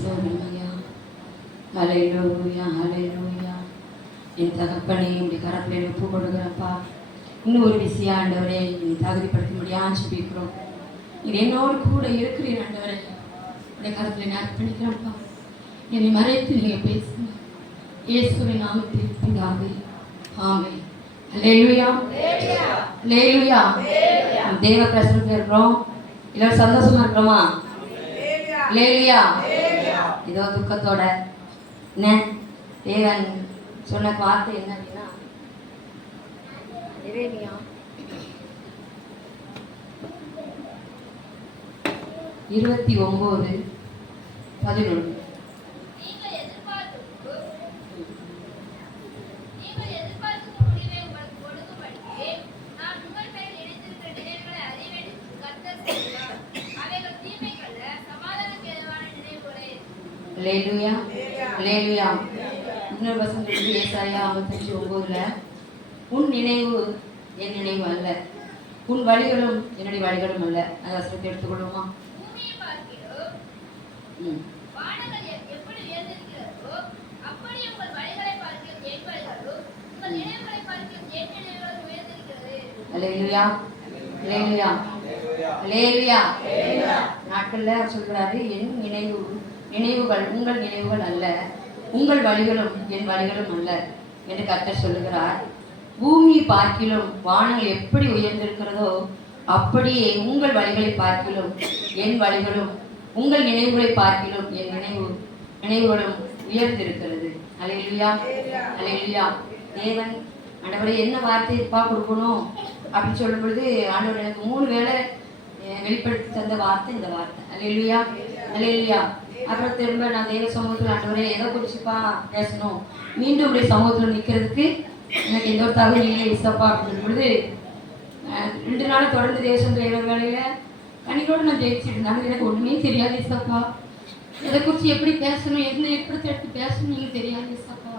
சோதனையா. ஹல்லேலூயா ஹல்லேலூயா. என் தகப்பனே இப்படி கரத்தில் ஒப்பு கொடுக்குறப்பா. இன்னும் ஒரு விஷயம் ஆண்டவரே நீ தகுதிப்படுத்த முடியாது ஜெபிக்கிறோம். நீ என்னோடு கூட இருக்கிறீர் ஆண்டவரே. உடைய கரத்தில் நான் அர்ப்பணிக்கிறேன்ப்பா. என்னை மறைத்து நீங்கள் பேசுங்க. இயேசுவின் நாமத்தில் பிதாவே ஆமென். ஹல்லேலூயா ஹல்லேலூயா. தேவ பிரசன்னத்தில் இருக்கிறோம். எல்லாரும் சந்தோஷமா இருக்கிறோமா? ஹல்லேலூயா. ஏதோ துக்கத்தோட என்ன தேவன் சொன்ன வார்த்தை என்ன அப்படின்னா, எரேமியா 29:11. ஹல்லேலூயா ஹல்லேலூயா. இன்னொரு வசனம் இருக்கு ஏசாயா 55:9. உன் நினைவு என் நினைவு அல்ல, உன் வழிகளும் என்னுடைய வழிகளும் அல்ல. அந்த வசனத்தை எடுத்துக்கொள்ளுமா? ஹல்லேலூயா ஹல்லேலூயா ஹல்லேலூயா. நாட்கள்ல சொல்றாரு, என் நினைவுகள் உங்கள் நினைவுகள் அல்ல, உங்கள் வழிகளும் என் வழிகளும் அல்ல என்று கர்த்தர் சொல்லுகிறார். பூமியை பார்க்கிலும் வானங்கள் எப்படி உயர்ந்திருக்கிறதோ அப்படியே உங்கள் வழிகளை பார்க்கிலும் என் வழிகளும், உங்கள் நினைவுகளை பார்க்கிலும் என் நினைவுகளும் உயர்ந்திருக்கிறது. ஹல்லேலூயா ஹல்லேலூயா. தேவன் ஆண்டவரே என்ன வார்த்தை கொடுக்கணும் அப்படின்னு சொல்லும் பொழுது ஆண்டவர் எனக்கு 3 வேளை வெளிப்படுத்தி தந்த வார்த்தை இந்த வார்த்தை. ஹல்லேலூயா ஹல்லேலூயா. அப்புறம் திரும்ப நான் தேவ சமூகத்தில் ஆண்டவரே எதை குறிச்சுப்பா பேசணும், மீண்டும் உடைய சமூகத்தில் நிற்கிறதுக்கு எனக்கு எந்த ஒரு தகவல் இல்லை இசப்பா அப்படின்னு பொழுது 2 நாள் தொடர்ந்து தேசம் தேவ வேலையில் கண்ணிலோடு நான் ஜெயிச்சுட்டு இருந்தாங்க. எனக்கு ஒன்றுமே தெரியாது இசப்பா, எதை குறித்து எப்படி பேசணும், எந்த எப்படி எடுத்து பேசணும் நீங்கள் தெரியாது இசப்பா,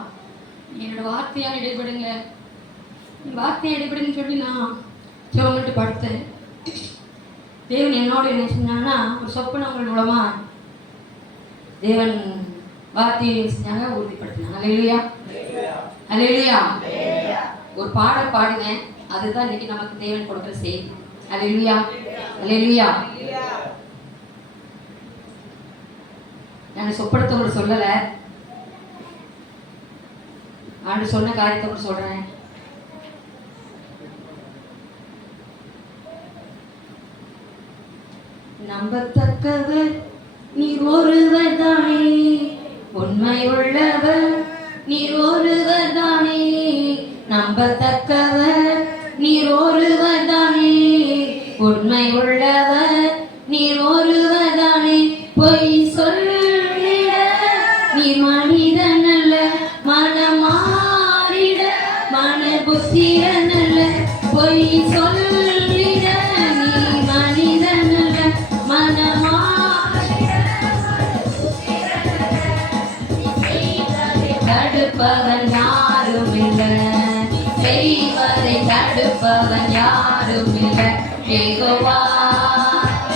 என்னோட வார்த்தையால் இடைபடுங்க, வார்த்தையை இடைபடுங்கன்னு சொல்லி நான் சிவங்கள்ட்ட படுத்தேன். தேவன் என்னோட என்ன செஞ்சாங்கன்னா, ஒரு சொப்பனங்கள் மூலமா தேவன் வார்த்தையை செஞ்சாங்க, உறுதிப்படுத்தினாங்க. ஹல்லேலூயா ஹல்லேலூயா. ஒரு பாடல் பாடுங்க, அதுதான் இன்னைக்கு நமக்கு தேவன் கொடுக்குற செய்தி. ஹல்லேலூயா ஹல்லேலூயா. நான் சொப்பனத்தை கூட சொல்லலை, ஆண்டு சொன்ன காரியத்தை கூட சொல்றேன். நம்பத்தக்கவர் நீர் ஒருவர் தானே, உண்மை உள்ளவர் நீர் ஒருவர் தானே, நம்பத்தக்கவர் நீர் ஒருவர் தானே, உண்மை உள்ளவர் நீர் ஒருவர் தானே, பொய் சொல்லிட நீர் மனிதன் அல்ல, மனமாறிட மன புத்திரன் அல்ல, பொய் சொல்லிட நீர் மனிதன் அல்ல, தடுப்பவன் யாரும் இல்லை, செய்வதை தடுப்பவன் யாரும் இல்லை, யெகோவா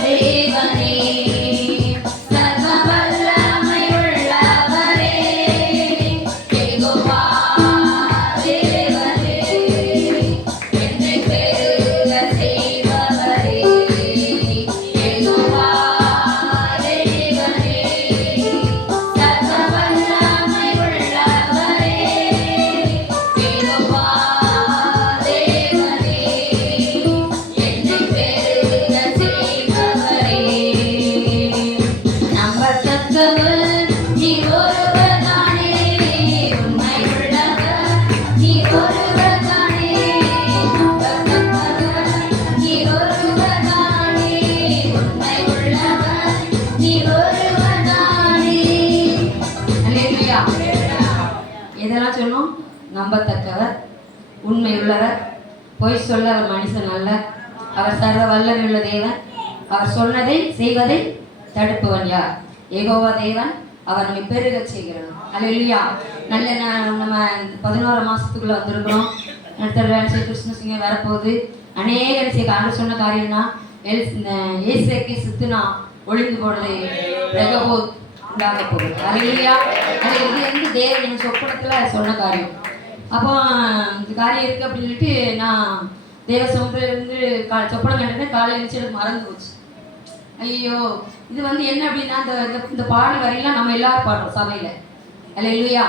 தேவனே சர்வ வல்லமை உள்ளவரே, யெகோவா தேவனே என்னை பெருக செய்பவரே, யெகோவா தேவனே சர்வ வல்லமை உள்ளவரே, யெகோவா தேவனே என்னை பெருக செய்பவரே. நம்பத்தக்கவர் நீர் ஒருவர் தானே, உண்மை உள்ளவர் நீர் ஒருவர் தானே, நம்பத்தக்கவர் நீர் ஒருவர் தானே, உண்மை உள்ளவர் நீர் ஒருவர் தானே. ஹல்லேலூயா. எதெல்லாம் சொன்னோம்? நம்பத்தக்கவர், உண்மை உள்ளவர், பொய் சொல்ல அவர் மனுஷன் அல்ல, அவர் சர்வ வல்லமை உள்ள தேவன், அவர் சொன்னதை செய்வதை தடுப்பவன் யார்? யெகோவா தேவன், அவர் நம்மை பெருக செய்கிறவர். ஹல்லேலூயா. நல்ல நம்ம 11 மாசத்துக்குள்ள வந்திருக்கிறோம். அடுத்த கிறிஸ்துமஸ் இங்கே வரப்போகுது. அநேக ஆண்டு சொன்ன காரியம்னா, ஏசேக்கு சித்துனா ஒளிந்து போடுறது, ரெகபோத் உண்டாக போகுது. அல்லேலூயா. அது இது வந்து தேவன் என் சொப்பனத்துல சொன்ன காரியம். அப்போ இந்த காரியம் இருக்கு அப்படின்னு சொல்லிட்டு நான் தேவ சமூகத்துல இருந்து சொப்பனம் கண்டிருந்தேன். காலையில் எழுந்துச்சு எனக்கு மறந்து போச்சு. ஐயோ இது வந்து என்ன அப்படின்னா இந்த பாடல் வரையெல்லாம் நம்ம எல்லாரும் பாடுறோம் சபையில. அல்லேலூயா.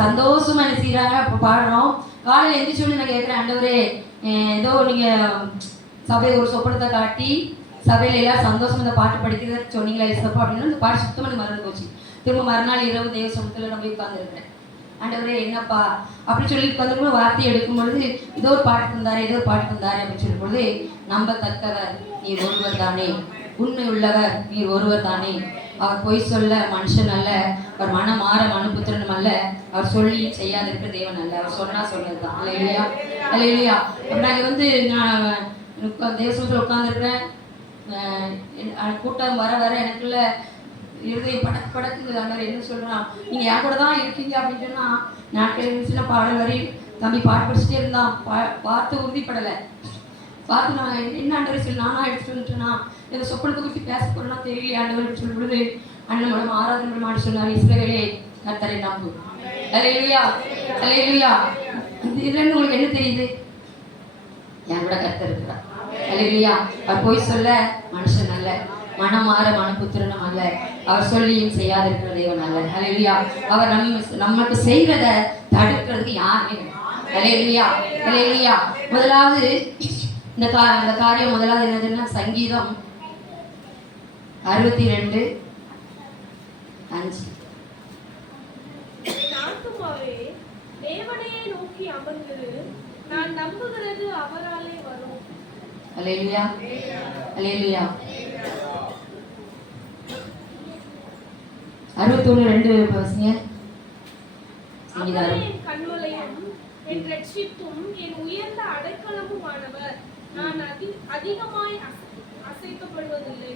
சந்தோஷமா என்ன செய்யறாங்க இப்போ பாடுறோம். காலையில் எழுந்திரிச்சோன்னு நான் கேட்குறேன், ஆண்டவரே ஏதோ நீங்க சபை ஒரு சொப்பனத்தை காட்டி சபையில எல்லாம் சந்தோஷமா இந்த பாட்டு படிக்கிறத சொன்னீங்களா இசப்பா அப்படின்னா இந்த பாட்டு சுத்தமாக மறந்து போச்சு. திரும்ப மறுநாள் இரவு தேவ சமூகத்தில் நான் போய் உட்கார்ந்துருக்கிறேன். ஆண்டவரே என்னப்பா அப்படி சொல்லி உட்காந்துருக்கும் வார்த்தையை எடுக்கும் பொழுது ஏதோ ஒரு பாட்டு தந்தாரு அப்படின்னு சொல்லும் பொழுது நம்பத்தக்கவர் நீர் ஒருவர் தானே, உண்மை உள்ளவர் நீர் ஒருவர் தானே, அவர் பொய் சொல்ல மனுஷன் அல்ல, அவர் மனம் மாற மனுபுத்திரனும் அல்ல, அவர் சொல்லி செய்யாதிருக்க தேவன் அல்ல, அவர் சொன்னா சொன்னதுதான். அல்லேலூயா. அல்லேலூயா. நாங்கள் வந்து நான் தேவசத்தில் உட்காந்துருக்கிறேன். கூட்டம் வர வர எனக்குள்ள இருதயம் படக்குது. ஆண்டவர் என்ன சொல்றான், நீங்க என் கூட தான் இருக்கீங்க அப்படின்னு சொன்னா நாட்கள் இருந்துச்சுன்னா பாடல் வரை தம்பி பாட்டு படிச்சுட்டே இருந்தான். பார்த்து உறுதிப்படலை. பார்த்து நான் என்ன ஆண்டவரை சொல்லி நானா எடுத்துட்டு வந்துட்டேன்னா இந்த சொப்பனத்தை குறித்து பேச போறேன்னா தெரியல ஆண்டவர் சொல்லும் பொழுது அண்ணன் மூலம் ஆராதனை மாடி சொன்னார், இஸ்ரவேலே கர்த்தரை நம்பு. அல்லேலூயா. அல்லேலூயா. இதுல இருந்து உங்களுக்கு என்ன தெரியுது? என் கூட கர்த்தர் இருக்கிறார். அல்லேலூயா. அவர் போய் சொல்ல மனுஷன் அல்ல, மனம் மாற மனபுத்திரனும் அல்ல, அவர் சொல்லியும் செய்யாதிருக்கிற தேவன் அல்ல. அல்லேலூயா. அவர் நமக்கு செய்வதை தடுக்கிறதுக்கு யாருமே. அல்லேலூயா. அல்லேலூயா. முதலாவது இந்த காரியம் முதலாவது என்னதுன்னா சங்கீதம் 62:5. தேவனையே நோக்கி அமர்ந்திரு, நான் நம்புகிறது அவராலே வரும். அல்லேலூயா. அல்லேலூயா. 61:2 வாசிங்க. அவரே என் கன்மலையும் என் ரட்சிப்பும் என் உயர்ந்த அடைக்கலமுமானவர், நான் அதிகமாய் அசைக்கப்படுவதில்லை.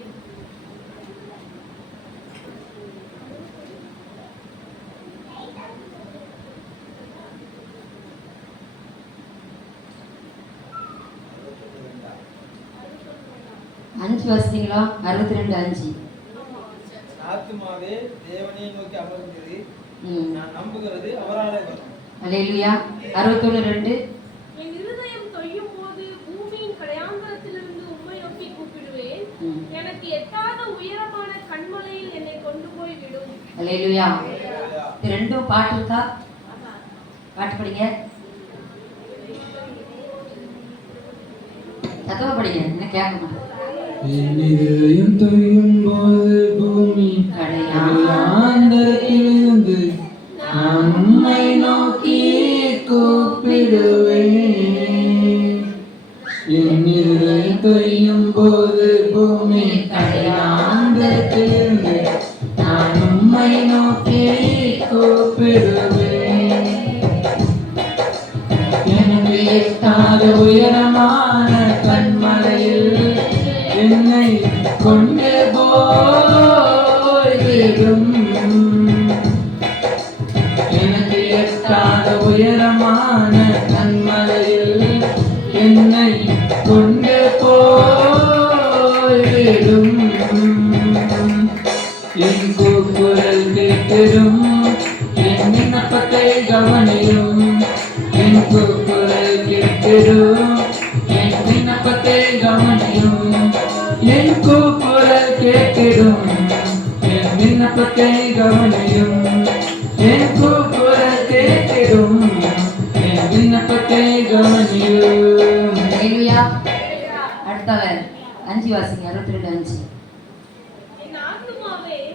அஞ்சு வாசிங்களா? 62:5. ஆத்துமாவே தேவனை நோக்கி அமர்ந்திரு, நான் நம்புகிறது அவராலே வரும். அல்லேலூயா. 61:2. என் இருதயம் தொய்யும் போது பூமியின் கடையாந்தரத்திலிருந்து உம்மை நோக்கி கூப்பிடுவேன், எனக்கு எட்டாத உயரமான கன்மலையில் என்னை கொண்டு போய் விடும். அல்லேலூயா. இது ரெண்டும் பாட்டு இருக்கா? பாட்டு படிங்க. சத்தமா படிங்க, என்ன கேட்க மாட்டேன். என் இதயம் தொய்யும் போது பூமி கடையாந்தரத்திலிருந்து நான் உம்மை நோக்கி கூப்பிடுவேன். என் இதயம் தொய்யும் போது பூமி கடையாந்தரத்திலிருந்து நான் உம்மை நோக்கி கூப்பிடுவேன். எனக்கு எட்டாத உயரமான கன்மலையில் என்னை கொண்டு போய் விடும். எனக்கு எட்டாத உயரமான கன்மலையில் என்னை கொண்டு போய் விடும். என் கூக்குரல் கேட்டிடும், என் விண்ணப்பத்தை கவனியும். என் கூக்குரல் கேட்டிடும், என் விண்ணப்பத்தை கவனியும். என் கூக்குரல் கேட்டிடும், என் விண்ணப்பத்தை கவனியும். என் கூக்குரல் கேட்டிடும், என் விண்ணப்பத்தை கவனியும். அல்லேலூயா. அடுத்தவர் 5 வாசிங்க. 62:5.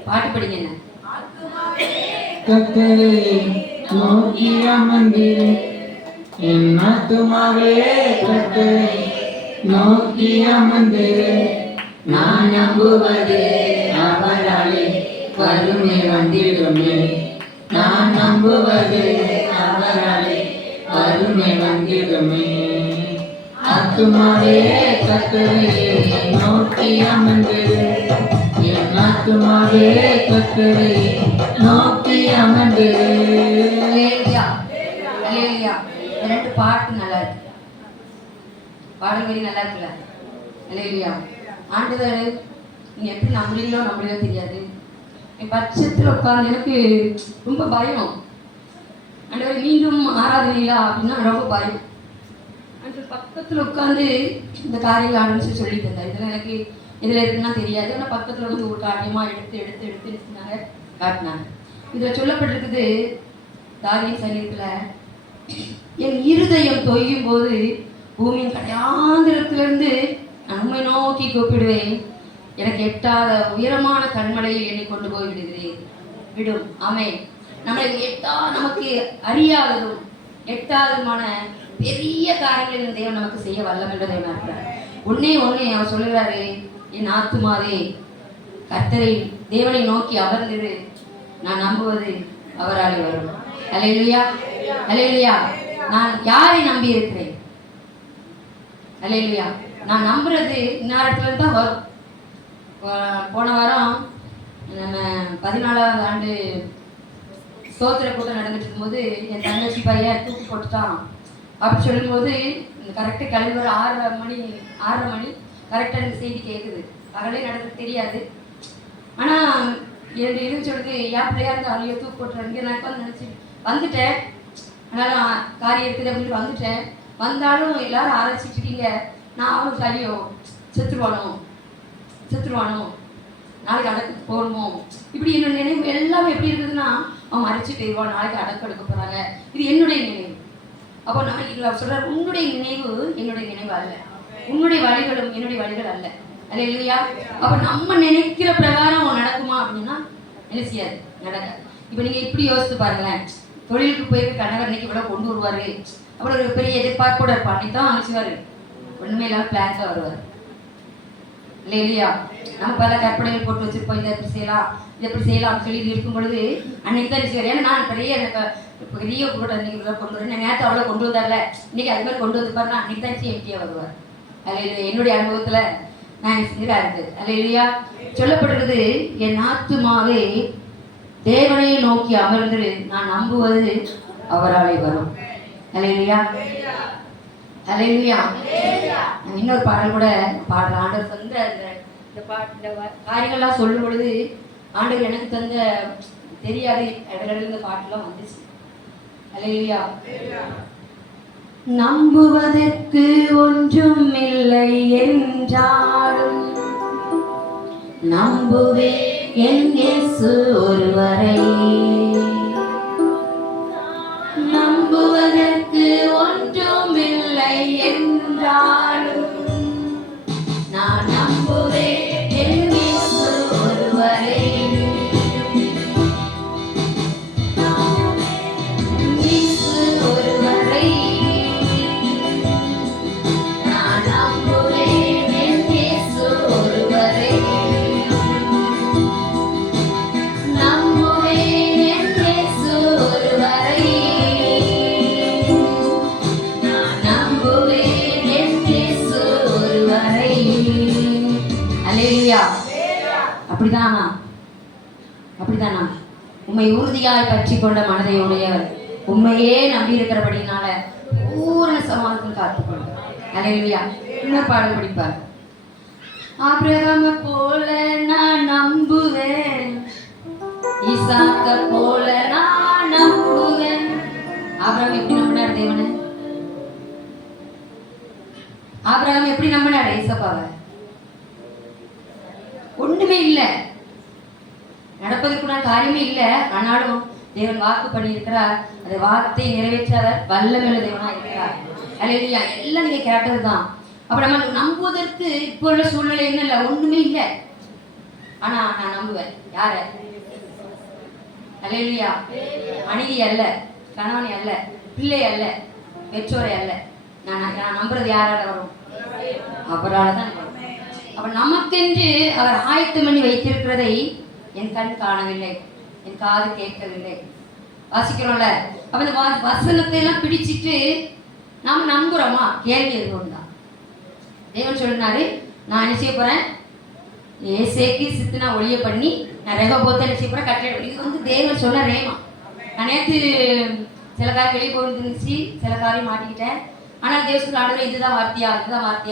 பாட்டு படிங்க. என்ன கர்த்தரை நோக்கி அமர்ந்திரு, என் ஆத்துமாவே கர்த்தரை நோக்கி அமர்ந்திரு, நான் நம்புவது அவராலே வறுமை வந்திடுமே. நான் நம்புவது அவராலே வறுமை வந்திடுமே. ஆத்துமாவே கர்த்தரை நோக்கி அமர்ந்திரு, என் ஆத்துமாவே கர்த்தரை நோக்கி அமர்ந்திரு. அல்லேலூயா. அல்லேலூயா. ரெண்டு பாட்டு நல்லா இருக்கு. பாடல் வரி நல்லா இருக்குல்ல? அல்லேலூயா. ஆண்டவர் நீங்க எப்படி நம்புறீங்களோ தெரியாது. என் பட்சத்தில் உட்கார்ந்து எனக்கு ரொம்ப பயம். ஆண்டவரே மீண்டும் ஆராதனையா அப்படின்னா ரொம்ப பயம். அன்று பக்கத்தில் உட்காந்து இந்த காரியங்கள் ஆரம்பிச்சு சொல்லிட்டு இருந்தார். இதில் எனக்கு இதில் இருக்குன்னா தெரியாது. ஆனால் பக்கத்தில் வந்து ஒரு காரியமாக எடுத்து சொன்னாங்க, காட்டினாங்க. இதில் சொல்லப்பட்டிருக்குது தாவீதின் சங்கீதத்தில், என் இருதயம் தொய்யும் போது பூமியின் கடையாந்திரத்திலிருந்து நான் உம்மை நோக்கி கூப்பிடுவேன். எனக்கு எட்டாத உயரமான கண்மலையில் என்னை கொண்டு போய் விடும். ஆமென். நமக்கு அறியாததும் எட்டாததுமான பெரிய காரியங்கள் தேவன் நமக்கு செய்ய வல்லம் என்ற தேவன் இருக்கிறார். ஒன்னே அவர் சொல்லுகிறாரு, என் ஆத்துமாவே கர்த்தரை தேவனை நோக்கி அமர்ந்திரு, நான் நம்புவது அவராலே வரும். அல்லேலூயா, அல்லேலூயா. நான் யாரை நம்பி இருக்கிறேன்? அல்லேலூயா. நான் நம்புறது இந்நேரத்துல தான் வரும். போன வாரம் நம்ம 14வது ஆண்டு சோத்திர கூட்டம் நடந்துட்டு இருக்கும்போது என் தங்கச்சி பையன் தூக்கி போட்டுட்டான் அப்படி சொல்லும்போது இந்த கரெக்டாக கிளம்பி ஒரு 6:30 மணி கரெக்டாக எனக்கு செய்தி கேட்குது. பகலே நடந்தது தெரியாது. ஆனால் என் இது சொல்லுது, என் பிள்ளையா இருந்து அவளையோ தூக்கி போட்டுறாங்க. நான் வந்து நினச்சி வந்துட்டேன். ஆனாலும் காரியம் இருக்குது அப்படின்னு வந்துட்டேன். வந்தாலும் எல்லாரும் ஆராய்ச்சிட்டு இருக்கீங்க, நான் அவனுக்கு ஐயோ செத்துருவானோ நாளைக்கு அடக்கு போகணுமோ, இப்படி என்னோட நினைவு எல்லாமே எப்படி இருக்குதுன்னா, அவன் மறைச்சு போயிடுவான், நாளைக்கு அடக்கு எடுக்க போகிறாங்க. இது என்னுடைய நினைவு. அப்போ நான் இதில் சொல்கிறார், உன்னுடைய நினைவு என்னுடைய நினைவு அல்ல, உன்னுடைய வழிகளும் என்னுடைய வழிகள் அல்ல. அல்ல இல்லையா? அப்போ நம்ம நினைக்கிற பிரகாரம் அவன் நடக்குமா அப்படின்னா என்ன செய்யாது, நடக்க. இப்போ நீங்கள் இப்படி யோசித்து பாருங்களேன், தொழிலுக்கு போயிட்டு கணவர் இன்னைக்கு இவ்வளோ கொண்டு வருவார், அவ்வளோ ஒரு பெரிய எதிர்பார்ப்போட இருப்பான், அன்னைக்கு தான் அமைச்சுவார், ஒன்றுமே இல்லாமல் பிளான்ஸாக வருவார். இல்லை இல்லையா? நம்ம பல கற்பனைகள் போட்டு வச்சுருப்போம், இதை எப்படி செய்யலாம் அப்படின்னு சொல்லி இருக்கும் பொழுது அன்னைக்கு தான் நிச்சயம். ஏன்னா நான் பெரிய கூட்டம் அன்றைக்கி கொண்டு வரேன், நேரத்தை அவ்வளோ கொண்டு வந்தார்ல, இன்றைக்கி அது மாதிரி கொண்டு வந்து பாருன்னா அன்றைக்கி தான் எம்டியாக வருவார். அல்ல என்னுடைய அனுபவத்தில் நான் செஞ்சுதான் இருக்குது. அல்ல இல்லையா? சொல்லப்படுறது, என் ஆத்துமாவே தேவனை நோக்கி அமர்ந்து நான் நம்புவது அவராலே வரும். அல்ல இல்லையா? அல்லேலூயா. இன்னொரு பாடல் கூட பாடுற ஆண்டவர் தந்த இந்த காரியங்கள்லாம் சொல்லும் பொழுது ஆண்டவர் எனக்கு தந்த தெரியாது இடங்களில் இந்த பாட்டெல்லாம் வந்துச்சு. அல்லேலூயா. நம்புவதற்கு ஒன்றும் இல்லை என்றாலும் நம்புவே என் இயேசு ஒருவரை. நம்புவதற்கு ஒன்றும் இல்லை என்றாலும் நான் நம்புவேன் என் இயேசு ஒருவரை. இயேசு ஒருவரை நான் நம்புவேன், என் இயேசு ஒருவரை நம்புவேன், என் இயேசு ஒருவரை அப்படிதானா? உம்மை உறுதியாய் பற்றி கொண்ட மனதை உடையவர், உண்மையே நம்பி இருக்கிறபடினால பூரண சமாதானத்தில் காத்துக்கொள்ளும். அல்லேலூயா. இன்னொரு பாடல் படிப்பார், ஆபிரகாமை போல நான் நம்புவேன், ஈசாக்க போல நான் நம்புவேன். ஆபிரகாம் எப்படி நம்பினார் தேவனை? ஆபிரகாம் எப்படி நம்பினார் ஏசப்பாவை? ஒண்ணுமே இல்லை, நடப்பதற்குள்ள காரியமே இல்லை. ஆனாலும் தேவன் வாக்கு பண்ணியிருக்கிறார், அந்த வார்த்தையை நிறைவேற்றார், வல்லமையுள்ள தேவனா இருக்கிறார். அல்லேலூயா. எல்லாம் நீங்க கேட்டதுதான். அப்ப நம்ம நம்புவதற்கு இப்போ உள்ள சூழ்நிலை என்ன இல்லை, ஒண்ணுமே இல்லை. ஆனா நான் நம்புவேன். யார? அல்லேலூயா. மனைவி அல்ல, கணவனை அல்ல, பிள்ளை அல்ல, பெற்றோரை அல்ல. நான் நம்புறது யாரால வரும்? அவரால் தான் வரும். அப்ப நமக்கென்று அவர் ஆயத்தம் பண்ணி வைத்திருக்கிறதை என் கண் காணவில்லை, என் காது கேட்கவில்லை. வாசிக்கிறோம்ல, அப்ப இந்த வசனத்தை எல்லாம் பிடிச்சிட்டு நாம நம்புறோமா? கேள்வி எதுவும் தான். தேவன் சொல்லினாரு, நான் என்ன செய்ய போறேன், ஏசேக்கு சித்துனா ஒளிய பண்ணி நான் ரெகோபோத்தை என்ன செய்ய போறேன், கட்டளை. இது வந்து தேவன் சொல்ல ரேமா. நான் நேற்று சில காரியம் வெளியே போயிருந்துச்சு, சில காரியம் மாட்டிக்கிட்டேன். ஆனால் தேவசுக்கு ஆண்டவர் இதுதான் வார்த்தையா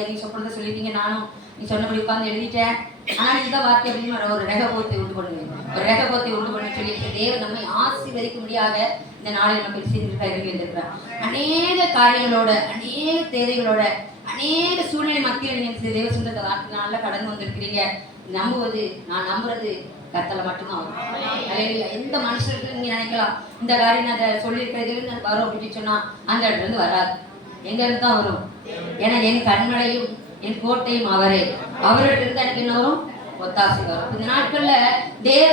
நீ சொல்றதை சொல்லிட்டீங்க, நானும் நீ சொன்னபடி உட்காந்து எழுதிட்டேன். ஆனால் இந்த வார்த்தை அப்படின்னு ஒரு ரகபோத்தை உண்டு பண்ணுங்க, ஒரு ரகபோத்தை உண்டு பண்ண சொல்லி தேவன் நம்மை ஆசீர்வதிக்கும்படியாக இந்த நாளில் நம்ம செய்திருக்கா இறங்கி வந்திருக்கிறார். அநேக காரியங்களோட, அநேக தேவைகளோட, அநேக சூழ்நிலை மத்தியில் நீங்கள் தேவ சொல்றத வார்த்தைனால கடந்து வந்திருக்கிறீங்க. நம்புவது, நான் நம்புறது கர்த்தரை மட்டும்தான் வரும். எந்த மனுஷருக்கு நீங்க நினைக்கலாம் இந்த காரியம் அதை சொல்லியிருக்கிறது வரும் அப்படின்னு சொன்னா அந்த இடத்துல இருந்து வராது. எங்க இருந்து தான் வரும்? ஏன்னா என் கண்மலையும் என் கோட்டையும் அவரே, அவர்கிட்ட இருந்து எனக்கு என்ன வரும்? ஒத்தாசை வரும். இந்த நாட்கள்ல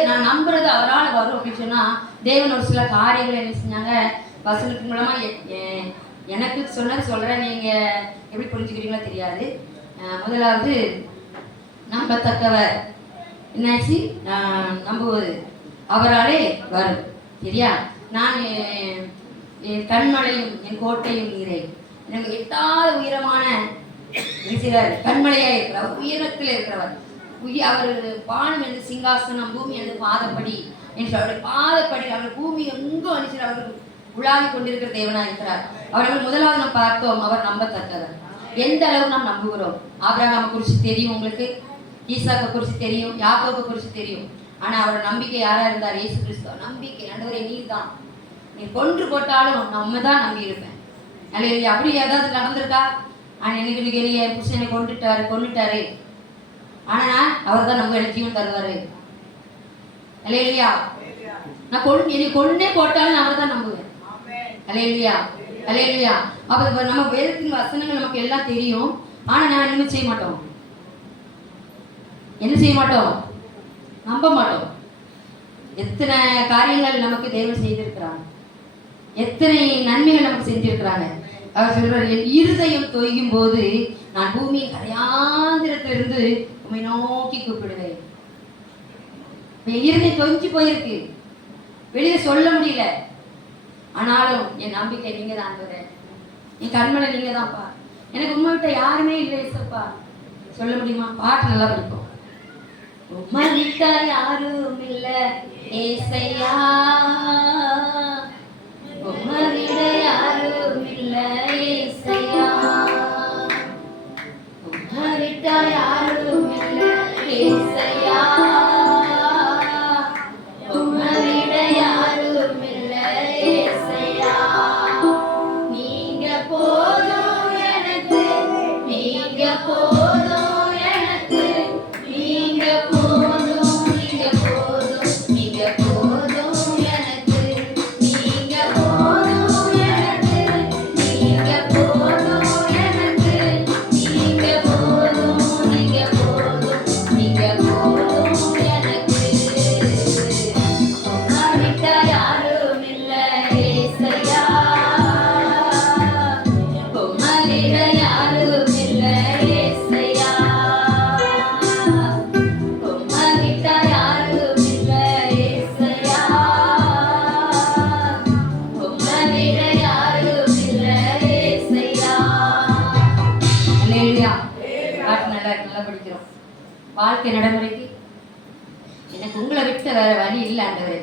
நான் நம்புறது அவரால் வரும் அப்படின்னு சொன்னா தேவன் ஒரு சில காரியங்களை என்ன செஞ்சாங்க வசனத்தின் மூலமா எனக்கு சொல்றேன். நீங்க எப்படி புரிஞ்சுக்கிறீங்களோ தெரியாது. முதலாவது நம்பத்தக்கவர் என்னாச்சு? நம்புவது அவராலே வரும். சரியா? நான் என் கண்மலையும் என் கோட்டையும் நீரே, எனக்கு எட்டாத உயரமான கண்மலையா இருக்கிறவர், உயரத்தில் இருக்கிறவர். அவர் பானம் என்று சிங்காசனம், பூமி என்று பாதப்படி என்று அவருடைய பாதப்படி அவர் பூமி எங்கும் அனுப்பிச்சு அவர்கள் உலாவி கொண்டிருக்கிற தேவனா இருக்கிறார். அவர்கள் முதலாவது நாம் பார்த்தோம், அவர் நம்பத்தக்கவர். எந்த அளவு நாம் நம்புகிறோம்? ஆபிரகாமை குறித்து தெரியும், உங்களுக்கு ஈசாக்கை குறித்து தெரியும், யாக்கோபை குறித்து தெரியும். ஆனா அவரோட நம்பிக்கை யாரா இருந்தார்? இயேசு கிறிஸ்துவ நம்பிக்கை. ஆண்டவரே நீர் தான், நீ கொன்று போட்டாலும் நம்ம தான் நம்பி இருப்பேன். அல்லேலூயா. அப்படி ஏதாவது நடந்திருக்கா? எனக்கு என் புருஷனை கொண்டுட்டாரு, ஆனா அவர் தான் நம்ம எனக்கு ஜீவன் தருவாரு. அல்லேலூயா. நான் என்னை கொன்னே போட்டாலும் அவர் தான் நம்புவேன். அல்லேலூயா, அல்லேலூயா. அப்ப நம்ம வேதத்தின் வசனங்கள் நமக்கு எல்லாம் தெரியும், ஆனா நான் என்ன செய்ய மாட்டோம்? நம்ப மாட்டோம். எத்தனை காரியங்கள் நமக்கு தேவன் செய்திருக்கிறாங்க, எத்தனை நன்மைகள் நமக்கு செஞ்சிருக்கிறாங்க. அவர் சொல்றாரு, என் இருதயம் தொய்யும் போது நான் பூமியின் கரையாந்திரத்திலிருந்து உம்மை நோக்கி கூப்பிடுவேன். என் இருதயம் தொய்ஞ்சு போயிருக்கு, வெளியே சொல்ல முடியல. ஆனாலும் என் நம்பிக்கை நீங்க தான் ஆண்டவரே, என் கண்மலை நீங்க தான்ப்பா, எனக்கு உண்மை விட்ட யாருமே இல்லை ஏசப்பா. சொல்ல முடியுமா? பாட்டு நல்லா படிப்போம். உம்மை விட்ட யாரும் இல்லை ஏசையா, உம்மை விட யாரும் இல்லை ஏசையா, உம்மை விட்ட யாரும் இல்லை ஏசையா, உம்மை விட யாரும் இல்லை ஏசையா. நீங்க போதும் எனக்கு, நீங்க போதும் எனக்கு, நீங்க போதும், நீங்க போதும், நீங்க போதும் எனக்கு, நீங்க போதும் எனக்கு, நீங்க போதும் எனக்கு, நீங்க போதும், நீங்க போதும், நீங்க போதும் எனக்கு. உம்மை விட்ட யாரும் இல்லை ஏசையா, உம்மை விட யாரும் இல்லை ஏசையா, உம்மை விட்ட யாரும் இல்லை ஏசையா, உம்மை விட யாரும் இல்லை ஏசையா. அல்லேலூயா. பாட்டு நல்லா இருக்கு, நல்லா படிக்கிறோம். வாழ்க்கை நடைமுறைக்கு எனக்கு உங்களை விட்ட வேற வழி இல்லை ஆண்டவரே,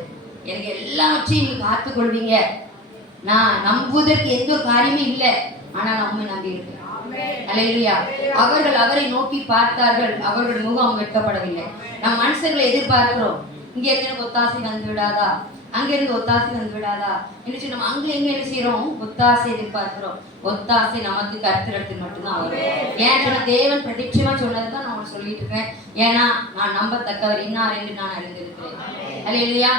எனக்கு எல்லாவற்றையும் நீங்க காத்துக் கொள்வீங்க. நான் நம்புவதற்கு எந்த ஒரு காரியமே இல்லை, ஆனா நான் உண்மை நம்பி இருக்கேன். அல்லேலூயா. அவர்கள் அவரை நோக்கி பார்த்தார்கள், அவர்கள் முகம் வெட்கப்படவில்லை. நம் மனுஷர்களை எதிர்பார்க்கிறோம், இங்க இருந்து எனக்கு ஒத்தாசை வந்து விடாதா, அங்க இருந்து ஒத்தாசை வந்து விடாதா என்று சொல்லி நம்ம அங்க எங்க என்ன செய்யறோம்? ஒத்தாசை எதிர்பார்க்கிறோம். ஒத்தாசை நமக்கு கர்த்தரிடத்தில் மட்டும்தான் வரும். ஏன் சொன்ன தேவன் பிரதிட்சமா சொன்னதுதான் நான் உங்களுக்கு சொல்லிட்டு இருக்கேன். ஏன்னா நான் நம்பத்தக்கவர் இன்னார் என்று நான் அறிந்திருக்கிறேன். அல்லேலூயா.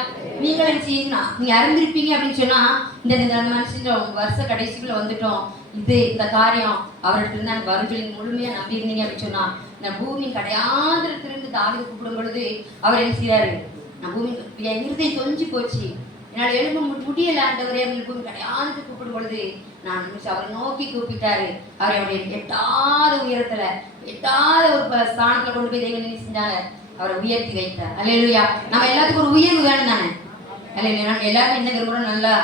நீங்கள் என்ன செய்யணும்? நீங்க அறிந்திருப்பீங்க அப்படின்னு சொன்னா இந்த மனுஷன் வருஷ கடைசிக்குள்ள வந்துட்டோம், இந்த காரியம் அவர்கிட்ட எனக்கு வரும் சொல்லி முழுமையா நம்பி இருந்தீங்க அப்படின்னு சொன்னா இந்த பூமியின் கடையாந்திரத்திலிருந்து தாவீது கூப்பிடும் பொழுது அவர் என்ன செய்யறாரு? நான் பூமி என் இருதயம் தொஞ்சு போச்சு, என்னால் எழும்ப முடியல ஆண்டவரே அப்படின்னு பூமி கடையாந்து கூப்பிடும் பொழுது நான் அவரை நோக்கி கூப்பிட்டாரு. அவர் அவருடைய எட்டாத உயரத்துல, எட்டாத ஒரு ஸ்தானத்துல கொண்டு போய் தேவன் என்ன செஞ்சாங்க? அவரை உயர்த்தி வைத்தார். அல்லேலூயா. நம்ம எல்லாத்துக்கும் ஒரு உயர்வு வேணும் தானே? அல்லேலூயா. நம்ம எல்லாரும் என்ன விரும்புறோம்? நல்லா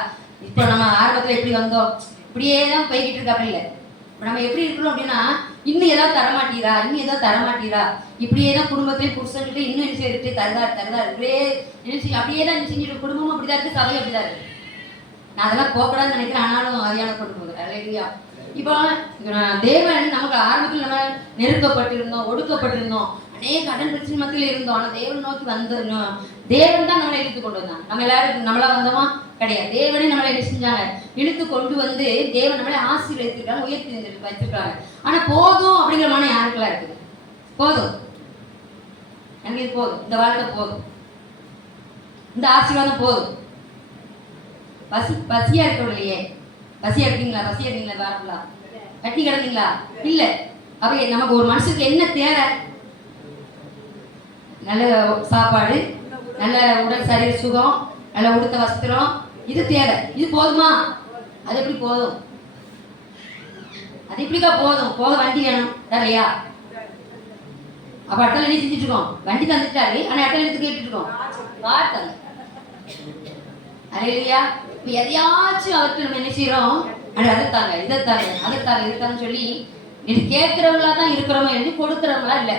இப்போ நம்ம ஆரம்பத்துல எப்படி வந்தோம் இப்படியே தான் போய்கிட்டு இருக்கா? அப்படி இல்லை. இப்போ நம்ம எப்படி இருக்கிறோம் அப்படின்னா, இன்னும் ஏதாவது தரமாட்டீரா, இன்னும் ஏதாவது தரமாட்டீரா, இப்படியே தான் குடும்பத்திலே புருஷன்கிட்ட இன்னும் என்ன செய்யிட்டு தருதார் இப்படியே என்ன அப்படியே தான் என்ன செஞ்சுட்டு குடும்பமும் அப்படிதான் இருக்கு, சபையும் அப்படிதான் இருக்கு. நான் அதெல்லாம் போகக்கூடாதுன்னு நினைக்கிறேன், ஆனாலும் அதியான கொண்டு போகிறேன். அல்லேலூயா. இப்போ தேவன் நமக்கு ஆரம்பத்தில் நம்ம நெருக்கப்பட்டிருந்தோம், ஒடுக்கப்பட்டிருந்தோம், அநேக கடன் பிரச்சனை மத்தியில் இருந்தோம். ஆனால் தேவன் நோக்கி வந்து தேவன் தான் நம்மளை இழுத்து கொண்டு வந்தாங்க. நம்ம எல்லாரும் நம்மளா வந்தோமா? கிடையாது. தேவனே நம்மளை என்ன செஞ்சாங்க? இழுத்து கொண்டு வந்து தேவன் நம்மளை ஆசீர்வதித்திருக்காங்க, உயர்த்தி வச்சிருக்காங்க. ஆனால் போதும் அப்படிங்கிற மனம் யாருக்கெல்லாம் இருக்குது? போதும், எனக்கு இது போதும், இந்த வாழ்க்கை போதும், இந்த ஆசீர்வாதம் போதும். பசியா இருக்கவில்லையே, பசியா இருக்கீங்களா? பசியா இருக்கீங்களா? வாரங்களா கட்டி கிடந்தீங்களா? இல்லை. அப்ப நமக்கு ஒரு மனுஷனுக்கு என்ன தேவை? நல்ல சாப்பாடு, நல்ல உடல் சரீர சுகம், நல்ல உடுத்த வஸ்திரம், இது தேவை. இது போதுமா? அது எப்படி போதும்? அது எப்படிக்கா போதும்? போக வண்டி வேணும் இல்லையா? அப்ப அட்டல் என்ன செஞ்சுட்டு இருக்கோம்? வண்டி தந்துட்டாரு, ஆனா அட்டல் எடுத்து கேட்டுட்டு இருக்கோம். வார்த்தை அல்லேலூயா. இப்ப எதையாச்சும் அவர்கிட்ட நம்ம என்ன செய்யறோம்? அதைத்தாங்க, இதைத்தாங்க, அதைத்தாங்க, இதைத்தாங்கன்னு சொல்லி இது கேட்கிறவங்களா தான் இருக்கிறோமா என்று கொடுக்கிறவங்களா இல்லை.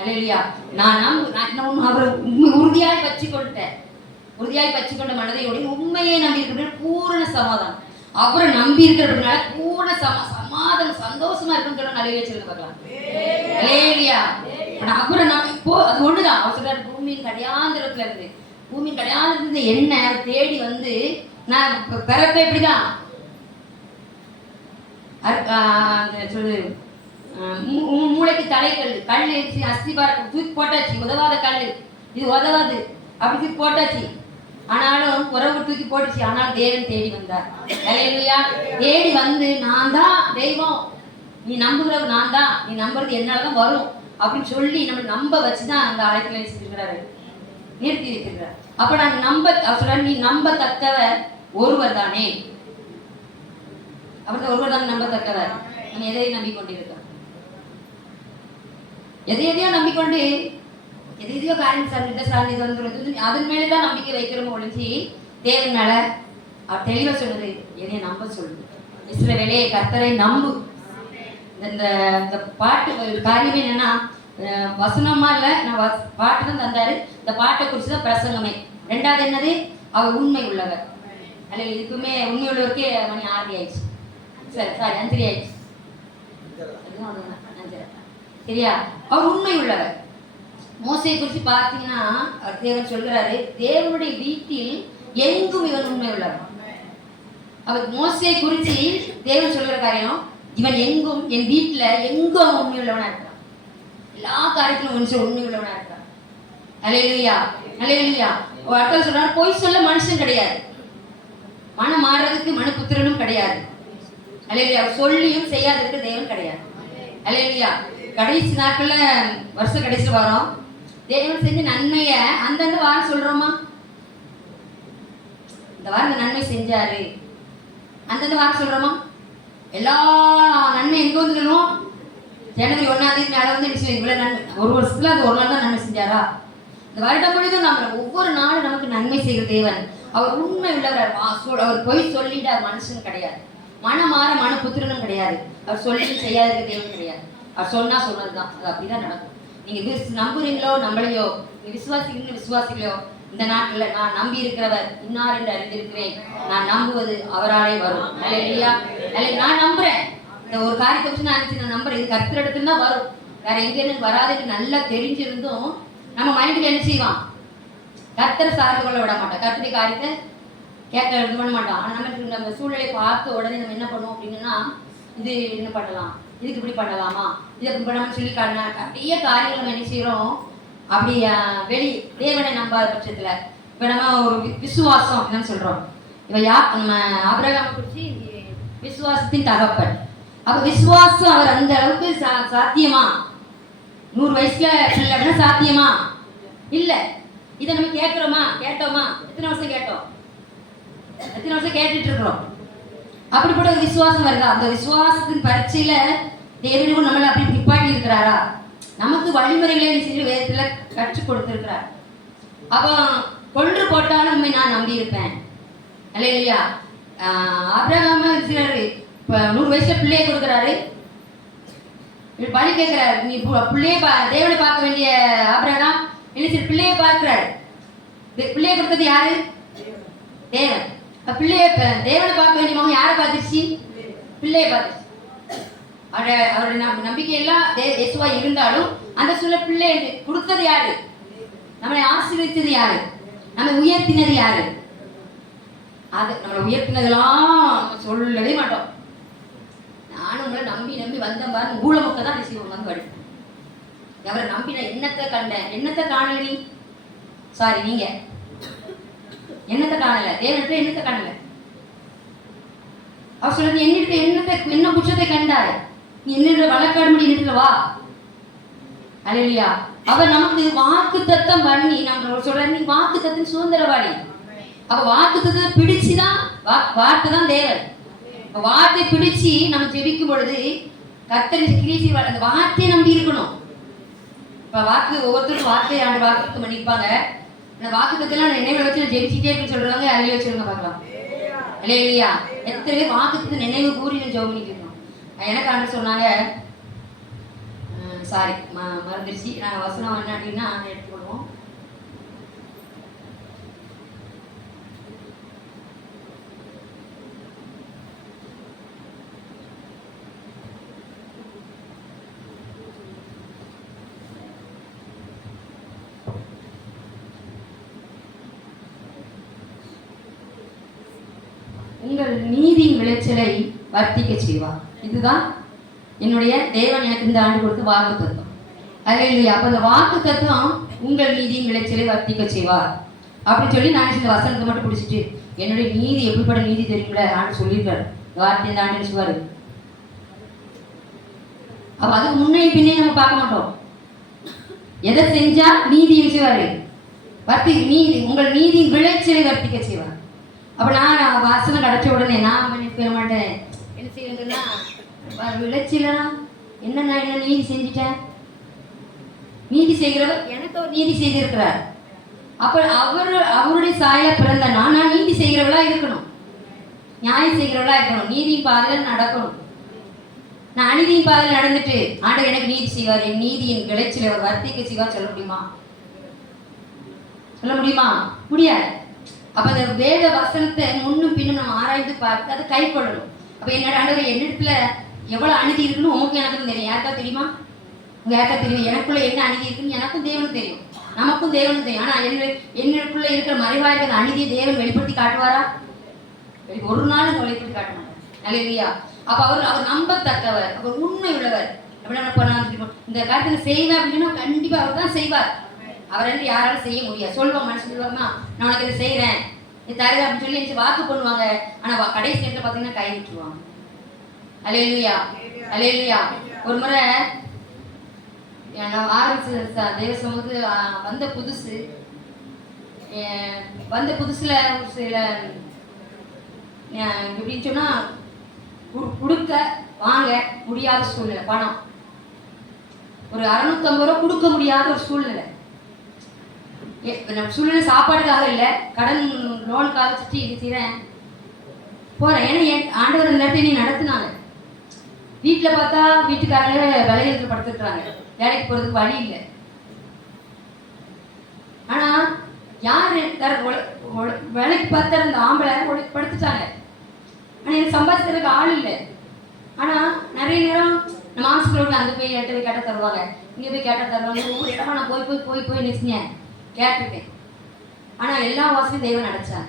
அல்லேலூயா. நான் அவரை உறுதியாய் வச்சுக்கொண்டேன், உறுதியாய் வச்சுக்கொண்ட மனதையோட உண்மையை நம்பி இருக்கிற பூரண சமாதானம். அவரை நம்பி இருக்கிறதுனால பூரண சமாதானம், சந்தோஷமா இருக்குன்னு சொல்ல நிறைய வச்சிருக்க பார்க்கலாம். அல்லேலூயா. அவரை நம்ம இப்போ அது ஒண்ணுதான். அவர் சொல்றாரு, பூமியின் கடையாந்திரத்துல இருந்து, பூமியின் கடையாந்திரத்துல இருந்து என்ன தேடி வந்து நான் பிறப்ப எப்படிதான் மூளைக்கு தலைக்கல், கல் அஸ்திபாரம் தூக்கி போட்டாச்சு, உதவாத கல், இது உதவாது அப்படி தூக்கி போட்டாச்சு. ஆனாலும் குறவு தூக்கி போட்டுச்சு. ஆனால் தேவன் தேடி வந்தார். அல்லேலூயா. தேடி வந்து நான் தான் தெய்வம், நீ நம்புகிறது நான் தான், நீ நம்புறது என்னாலதான் வரும் அப்படின்னு சொல்லி நம்ம நம்ப வச்சுதான் அந்த ஆயத்துல செஞ்சிருக்கிறாரு, நிறுத்தி வைக்கிறார். அப்ப நான் சொல்ற, நீ நம்பத்தக்கவர் ஒருவர் தானே, அவர் ஒருவர் தான் நம்பத்தக்கவர். நம்ம எதையும் நம்பிக்கொண்டிருக்கோம், எதையோ நம்பிக்கொண்டு எதையோ காரியம் சார்ந்து இது வந்து அதன் மேலேதான் நம்பிக்கை வைக்கிறோம் ஒழிஞ்சு தேவன் மேல அவர் தெளிவா சொல்லுது, எதைய நம்ப சொல்லுது. இஸ்ரவேலே கர்த்தரை நம்பு. இந்த பாட்டு காரியமே என்னன்னா வசனமா இல்ல, நான் பாட்டு தான் தந்தாரு. இந்த பாட்டை குறிச்சுதான் பிரசங்கமே. ரெண்டாவது என்னது? அவர் உண்மை உள்ளவர். அல்ல இதுக்குமே உண்மை உள்ளவருக்கே மணி 6 ஆயிடுச்சு, சரி 5 ஆயிடுச்சு, சரியா? அவர் உண்மை உள்ளவர். மோசையை குறித்து பார்த்தீங்கன்னா தேவன் சொல்கிறாரு, தேவனுடைய வீட்டில் எங்கும் இவன் உண்மை உள்ளவர். அவர் மோசையை குறித்து தேவன் சொல்கிற காரியம், இவன் எங்கும் என் வீட்டில் எங்கும் அவன் உண்மை உள்ளவனா இருக்கிறான், எல்லா காரியத்திலும் உண்மை உள்ளவனா இருக்கிறான். அல்லேலூயா, அல்லேலூயா. ஒரு அர்த்தம் சொல்றாரு, பொய் சொல்ல மனுஷன் கிடையாது, மனம் மாறுறதுக்கு மனுபுத்திரனும் கிடையாது. அல்லேலூயா. சொல்லியும் செய்யாததுக்கு தேவன் கிடையாது. அல்லேலூயா. கடைசி நாட்கள்ல வருஷ கடைசியில் வரோம், தேவன் செஞ்ச நன்மையை அந்தந்த வாரம் சொல்றோமா? இந்த வாரம் இந்த நன்மை செஞ்சாரு அந்தந்த வாரம் சொல்றோமா? எல்லா நன்மை எங்க வந்து சொல்லுவோம்? ஜனவரி 1ஆம் தேதி மேல வந்து இவ்வளவு நன்மை, ஒரு வருஷத்துல அது ஒரு நாள் தான் நன்மை செஞ்சாரா? இந்த வருடம் முழுதும் நம்ம ஒவ்வொரு நாளும் நமக்கு நன்மை செய்கிற தேவன். அவர் உண்மை உள்ளவர். அவர் பொய் சொல்லிட்டு மனுஷன் கிடையாது, மனம் மாற மன புத்திரனும் கிடையாது. அவர் சொல்லி செய்யாததுக்கு தேவன் கிடையாது. அவர் சொன்னா சொன்னதுதான், அது அப்படிதான் நடக்கும். நீங்க நம்புறீங்களோ நம்பளையோ, நீங்க விசுவாசிகளோ, இந்த நாட்கள்ல நான் நம்பி இருக்கிறவர் இன்னார் என்று அறிந்திருக்கிறேன், நான் நம்புவது அவராலே வரும். அல்லேலூயா. நான் நம்புறேன், இந்த ஒரு காரியத்தை வச்சு நான் நம்புறேன், இது கர்த்தர் இடத்துல தான் வரும், வேற எங்கேன்னு வராதுன்னு நல்லா தெரிஞ்சிருந்தும் நம்ம மைண்டில் என்ன செய்வான்? கர்த்தரை சார்ந்து கொள்ள விட மாட்டோம், கர்த்தருடைய காரியத்தை கேட்க இது பண்ண மாட்டோம். ஆனால் நமக்கு நம்ம சூழ்நிலையை பார்த்த உடனே நம்ம என்ன பண்ணுவோம் அப்படின்னா, இது என்ன பண்ணலாம், இதுக்கு இப்படி பண்ணலாமா, இதை இப்படி பண்ணாமல் சொல்லி நிறைய காரியங்கள் நம்ம என்ன செய்கிறோம்? அப்படி தேவனை நம்பாத பட்சத்தில் இப்போ நம்ம ஒரு விசுவாசம் என்னன்னு சொல்கிறோம். இப்போ நம்ம ஆபிரகாமை குறித்து விசுவாசத்தின் தகப்பன். அப்போ விசுவாசம் அவர் அந்த அளவுக்கு சாத்தியமா? 100 வயசுல அப்படின்னா சாத்தியமா? இல்லை. இதை நம்ம கேட்குறோமா? கேட்டோமா? எத்தனை வருஷம் கேட்டோம்? எத்தனை வருஷம் கேட்டுட்டு இருக்கிறோம்? அப்படிப்பட்ட ஒரு விசுவாசம் வருதா? அந்த விசுவாசத்தின் பரீட்சையில தேவனுக்கும் நம்மளை அப்படி நிப்பாட்டி இருக்கிறாரா? நமக்கு வழிமுறைகளை செஞ்சு வேதத்துல கற்றுக் கொடுத்திருக்கிறார். அப்போ கொன்று போட்டாலும் உண்மை நான் நம்பி இருப்பேன். அல்லேலூயா. ஆபிரகாம் இருக்கிறாரு, இப்போ 100 வயசுல பிள்ளையை கொடுக்குறாரு, பணி கேட்கிறாரு, நீ பிள்ளைய தேவனை பார்க்க வேண்டிய ஆபிரகாம் என்ன பிள்ளையை பார்க்கிறாரு. பிள்ளையை கொடுத்தது யாரு? தேவன். பிள்ளைய தேவனை பார்க்க வேண்டியவங்க யாரை பார்த்துச்சு? பிள்ளையை பார்த்துச்சு. அவருடைய நம்பிக்கை எல்லாம் இயேசுவா இருந்தாலும் அந்த சூழ பிள்ளை கொடுத்தது யாரு? நம்மளை ஆசீர்வதித்தது யாரு? நம்மை உயர்த்தினது யாரு? அது நம்மளை உயர்த்தினதெல்லாம் நம்ம சொல்லவே மாட்டோம். நானும் உங்களை நம்பி நம்பி வந்த பாரு ஊழமக்க தான் ரிசீவ் வந்து வரும். அவரை நம்பி நான் என்னத்தை கண்டேன்? என்னத்தை காணல நீ? சாரி, நீங்க என்னத்தை காணல? தேவனத்தை என்னத்தை காணல? அவர் சொல்றது என்ன குற்றத்தை கண்டாய்? நீ என்ன வழக்காடு முடி நிறுத்தல வா. அல்லேலூயா. அவர் நமக்கு வாக்கு தத்தம் பண்ணி நம்ம சொல்ற நீ வாக்கு தத்தின் சுதந்திரவாளி. அப்ப வாக்கு தத்தத்தை பிடிச்சுதான் வார்த்தை தான் தேவன். வார்த்தை பிடிச்சு நம்ம ஜெபிக்கும் பொழுது கர்த்தர் கிரீசி அந்த வார்த்தையை நம்பி இருக்கணும். இப்ப வாக்கு ஒவ்வொருத்தரும் வார்த்தையை ஆண்டு வாக்கு பண்ணிப்பாங்க. அந்த வாக்கு தத்தெல்லாம் நினைவுல வச்சு ஜெபிச்சுட்டே இருக்குன்னு சொல்றாங்க. அலையில வச்சிருங்க பார்க்கலாம். அல்லேலூயா. எத்தனை பேர் வாக்கு நினைவு கூறி ஜெபம் பண்ணிட்டு இருக்கோம். எனக்கு ஆண்டு சொன்னாங்க, சாரி மறந்துடுச்சு, நாங்கள் வசனம் என்ன அப்படின்னா எடுத்துக்கொள்வோம். உங்கள் நீதியின் விளைச்சலை வர்த்திக்க செய்வார். இதுதான் என்னுடைய தேவன் எனக்கு இந்த ஆண்டு கொடுத்த வாக்கு தத்துவம். அல்லேலூயா. அப்ப அந்த வாக்கு தத்துவம் உங்கள் நீதியின் விளைச்சலை வர்த்திக்க செய்வார் அப்படின்னு சொல்லி நான் இந்த வசனத்தை மட்டும் பிடிச்சிட்டு என்னுடைய நீதி எப்படிப்பட்ட நீதி தெரியுங்களா ஆண்டு சொல்லியிருக்காரு. வார்த்தை இந்த ஆண்டு சொல்லுவாரு. அப்ப அதுக்கு முன்னே பின்னே நம்ம பார்க்க மாட்டோம். எதை செஞ்சா நீதி செய்வாரு? நீதி உங்கள் நீதியின் விளைச்சலை வர்த்திக்க செய்வார். அப்ப நான் வாசனை கிடைச்ச உடனே நான் பண்ண மாட்டேன். என்ன செய்யறதுன்னா விளைச்சலா என்ன நான் என்ன நீதி செஞ்சுட்டேன்? நீதி செய்கிறவர் எனக்கு அவர் நீதி செய்திருக்கிறார். அப்ப அவருடைய சாயல பிறந்த நான் நீதி செய்கிறவளா இருக்கணும், நியாயம் செய்கிறவளா இருக்கணும், நீதியின் பாதையில் நடக்கணும். நான் அநீதியின் பாதையில் நடந்துட்டு ஆண்டவர் எனக்கு நீதி செய்வார், என் நீதியின் விளைச்சலை அவர் வர்த்திக்க செய்வார் சொல்ல முடியுமா? சொல்ல முடியுமா? முடியாது. அப்ப அந்த வேத வசனத்தை முன்னும் பின்னும் நம்ம ஆராய்ந்து பார்த்து அதை கை கொள்ளணும். அப்ப என்னோட ஆண்டவர் என்னிடத்துல எவ்வளவு அநீதி இருக்குன்னு உங்களுக்கு எனக்கும் தெரியும். யாருக்கா தெரியுமா? உங்க யாருக்கா தெரியும்? எனக்குள்ள என்ன அநீதி இருக்குன்னு எனக்கும் தேவனும் தெரியும், நமக்கும் தேவனும் தெரியும். ஆனா என்னக்குள்ள இருக்கிற மறைவா இருக்கிற அநீதியை தேவன் வெளிப்படுத்தி காட்டுவாரா? ஒரு நாளும் வெளிப்படுத்தி காட்ட மாட்டார். அல்லேலூயா. அப்ப அவர் நம்பத்தக்கவர், அவர் உண்மை உள்ளவர். அப்படின்னா இந்த காரியத்தை செய்வேன் அப்படின்னா கண்டிப்பா அவர் தான் செய்வார். அவரை யாராலும் செய்ய முடியாது. சொல்லுவாங்க, மனசு சொல்லுவாங்கன்னா நான் உனக்கு இதை செய்யறேன், இது தருது அப்படின்னு சொல்லி எனக்கு வாக்கு பண்ணுவாங்க. ஆனா கடைசி நேரத்தில் பார்த்தீங்கன்னா கை விட்டுருவாங்க. அல்லேலூயா. அல்லேலூயா. ஒரு முறை நான் ஆரம்பிச்ச தேவ சமூகத்து வந்த புதுசுல ஒரு சில எப்படின்னு சொன்னா கொடுக்க வாங்க முடியாத சூழ்நிலை. பணம் ஒரு 650 ரூபா கொடுக்க முடியாத ஒரு சூழ்நிலை. சூழ்நிலை சாப்பாடுக்காக இல்லை, கடன் லோனுக்காக வச்சுட்டு இது செய்கிறேன் போகிறேன். ஏன்னா என் ஆண்டவர் அந்த நேரத்தை நீ நடத்துனாங்க. வீட்டில் பார்த்தா வீட்டுக்காரங்க விலையில் படுத்துக்கிறாங்க, வேலைக்கு போகிறதுக்கு வழி இல்லை. ஆனால் யார் வேலைக்கு பார்த்தா அந்த ஆம்பளை படுத்துட்டாங்க. ஆனால் எனக்கு சம்பாதிக்கிறதுக்கு ஆள் இல்லை. ஆனால் நிறைய நேரம் நம்ம ஆஸ்பிட்டலுக்கு அங்கே போய் எட்ட போய் கேட்டால் தருவாங்க, இங்கே போய் கேட்டால் தருவாங்க. ஒவ்வொரு இடமா நான் போய் நினைச்சேன் கேட்டிருக்கேன். ஆனால் எல்லா வாசலையும் தெய்வம் நினைச்சாங்க.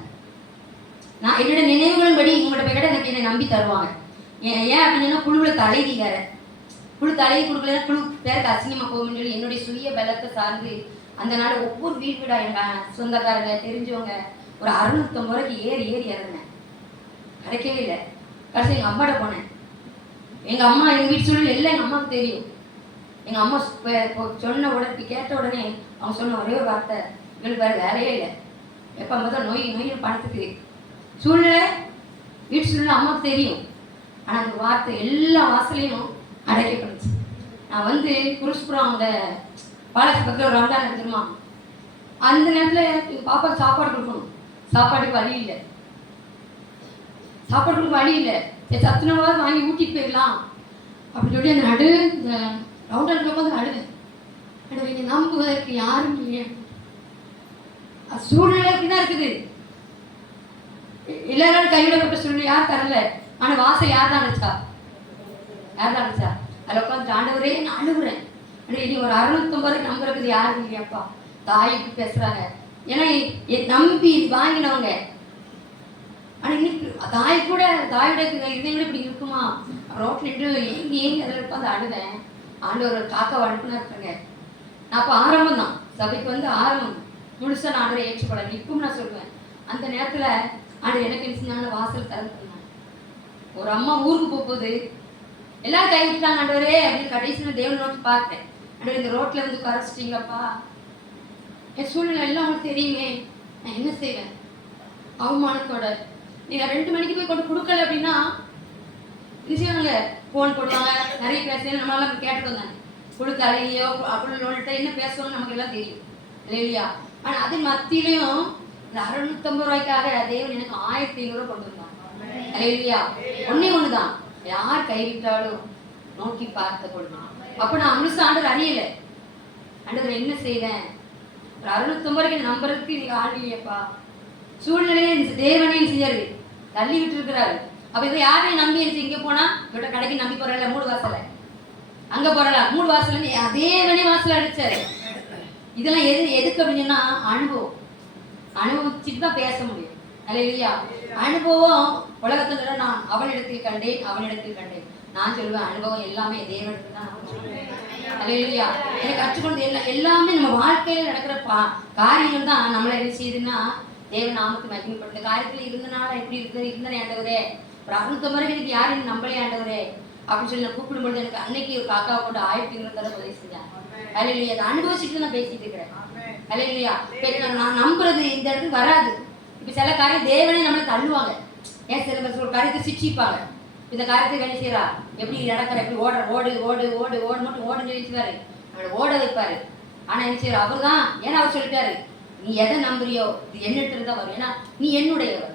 நான் என்னோட நினைவுகளின் படி உங்கள்கிட்ட போய் கேட்டால் எனக்கு என்னை நம்பி தருவாங்க. ஏன் அப்படின்னா குழுவில் தலைவி வேற, குழு தலைவி கொடுக்கலன்னா குழு பேருக்கு அசிங்கமாக போகும்னு சொல்லி என்னுடைய சுய பலத்தை சார்ந்து அந்த நாள் ஒவ்வொரு வீடா எங்கள் சொந்தக்காரங்க தெரிஞ்சவங்க ஒரு 650 ரூபாய்க்கு ஏறி இறங்கினேன். கிடைக்கவே இல்லை. கடைசி எங்கள் அம்மாட்ட போனேன். எங்கள் அம்மா எங்கள் வீட்டு சூழல் எல்லாம் எங்கள் அம்மாவுக்கு தெரியும். எங்கள் அம்மா சொன்ன உடனே கேட்ட உடனே அவங்க சொன்ன ஒரே ஒரு வார்த்தை, எங்களுக்கு வேறு வேலையே இல்லை, எப்போ தான் நோய் பணத்துக்கு சூழ்நிலை வீட்டு சூழ்நிலை அம்மாவுக்கு தெரியும். ஆனால் அந்த வார்த்தை எல்லா வாசலையும் அடைக்கப்படுச்சு. நான் குருஷ்புரம் அந்த பாலாஜி பக்கத்தில் ஒரு ரம்ஜான் எடுத்துருமா, அந்த நேரத்தில் எங்கள் பாப்பாவுக்கு சாப்பாடு கொடுக்கணும். சாப்பாட்டுக்கு வழி இல்லை, சாப்பாடு கொடுக்க வழி இல்லை. சரி சத்துணவாவது வாங்கி ஊட்டிட்டு போயிடலாம் அப்படின்னு சொல்லி அந்த இந்த ரவுண்டர் உட்காந்து அழுவேன். நீங்கள் நம்புவதற்கு யாரும் இல்லையே. சூழ்நிலை அப்படிதான் இருக்குது. எல்லாரும் கைவிடப்பட்ட சூழ்நிலை யார் தரல. ஆனால் வாசல் யார் தான் அடிச்சா? அதில் உட்காந்து ஆண்டவரே நான் அழுகுறேன். நீ ஒரு 650 ரூபாய்க்கு நம்புறது யாரும் இல்லையாப்பா. தாய்க்கு பேசுறாங்க. ஏன்னா நம்பி வாங்கினவங்க. ஆனால் இன்னைக்கு தாய் கூட தாயோட இதே விட இப்படி இருக்குமா? ரோட்ல நின்று ஏங்கி அதில் இருப்பாந்து அழுவேன். ஆண்டவர் காக்கா அனுப்புனா இருக்காங்க. நான் அப்போ ஆரம்பம் தான், சபைக்கு வந்து ஆரம்பம் முழுசா நான் ஆண்டவரை ஏற்றுக்கொள்ள. இப்பவும் நான் சொல்லுவேன், அந்த நேரத்தில் ஆண்டவர் எனக்கு என்ன செஞ்சாங்க, வாசல் திறந்துருந்தாங்க. ஒரு அம்மா ஊருக்கு போகும்போது எல்லாரும் கைவிட்டாங்க ஆண்டவரே அப்படின்னு கடைசியில் தேவனை நோக்கி பார்த்தேன். ஆண்டவர் இந்த ரோட்ல வந்து கரைச்சிட்டீங்கப்பா, என் சூழ்நிலை எல்லாம் உங்களுக்கு தெரியுமே, நான் என்ன செய்வேன் அவமானத்தோட. நீங்கள் 2 மணிக்கு போய் கொண்டு கொடுக்கல அப்படின்னா நிச்சயமாங்க ஃபோன் போடுவாங்க, நிறைய பேசுகிறேன், நம்மளால கேட்டுட்டு வந்தாங்க. கொடுத்தாலேயோ அப்படி என்ன பேசணும்னு நமக்கு எல்லாம் தெரியும் இல்லையா? ஆனால் அது மத்தியிலையும் இந்த 650 ரூபாய்க்காக தேவன் எனக்கு 1500 ரூபா கொண்டு வந்தாங்க இல்லையா? ஒன்னே ஒண்ணுதான், யார் கைவிட்டாலும் நோக்கி பார்த்த கொள்ளும். அப்போ நான் முழுசு ஆண்டவர் அறியலை. ஆண்டவர் என்ன செய்வேன், ஒரு 650 ரூபாய்க்கு நம்புறதுக்கு நீங்க ஆள் இல்லையப்பா. சூழ்நிலையை தேவனே செஞ்சாரு, தள்ளி விட்டு இருக்கிறாரு. அப்ப இதை யாரையும் நம்பி இருந்துச்சு, இங்க போனா இவட்ட கடைக்கு நம்பி போறல, 3 வாசல அங்க போறலாம், 3 வாசல் தேவனே வாசல் அடிச்சாரு. இதெல்லாம் எதுக்கு அப்படின்னா அனுபவம், அனுபவிச்சுட்டு தான் பேச முடியும் இல்லையா? அனுபவம் உலகத்துல நான் அவனிடத்தில் கண்டேன், அவனிடத்தில் கண்டேன். நான் சொல்லுவேன் அனுபவம் எல்லாமே தேவனிடத்தில் தான் இல்லையா? எனக்கு கற்றுக்கொண்டது எல்லாமே நம்ம வாழ்க்கையில நடக்கிற காரியங்கள் தான் நம்மளை என்ன செய்யுதுன்னா தேவன் நாமத்தை மகிமைப்படுத்த காரியத்துல இருந்தனால எப்படி இருந்தேன் ஆண்டவரே. ஒரு 650 ரூபாய்க்கு எனக்கு யாரும் நம்பளே ஆண்டவரே அப்படின்னு சொல்லி நான் கூப்பிடும்பொழுது எனக்கு அன்னைக்கு ஒரு காக்காவை கொண்டு 1500 தடவை உதவி செஞ்சேன் இல்லையா? அதை அனுபவிச்சுட்டு நான் பேசிட்டு இருக்கிறேன் இல்லையா? நான் நம்புறது இந்த இடத்துக்கு வராது. இப்ப சில காரியம் தேவனே நம்மளை தள்ளுவாங்க. ஏன் சில பேர் ஒரு காரியத்தை சிரிச்சிப்பாங்க, இந்த காரியத்தை வேலை செய்யறா, எப்படி நடக்கிற, எப்படி ஓடுற, ஓடு ஓடு ஓடு ஓடு மட்டும் ஓடுன்னு சொல்லிச்சுவாரு, அவளை ஓட வைப்பாரு. ஆனா என்ன செய்யற அவர் தான், ஏன்னா அவர் சொல்லிட்டாரு நீ எதை நம்புறியோ இது என்னட்டு தான் வரும், ஏன்னா நீ என்னுடையவர்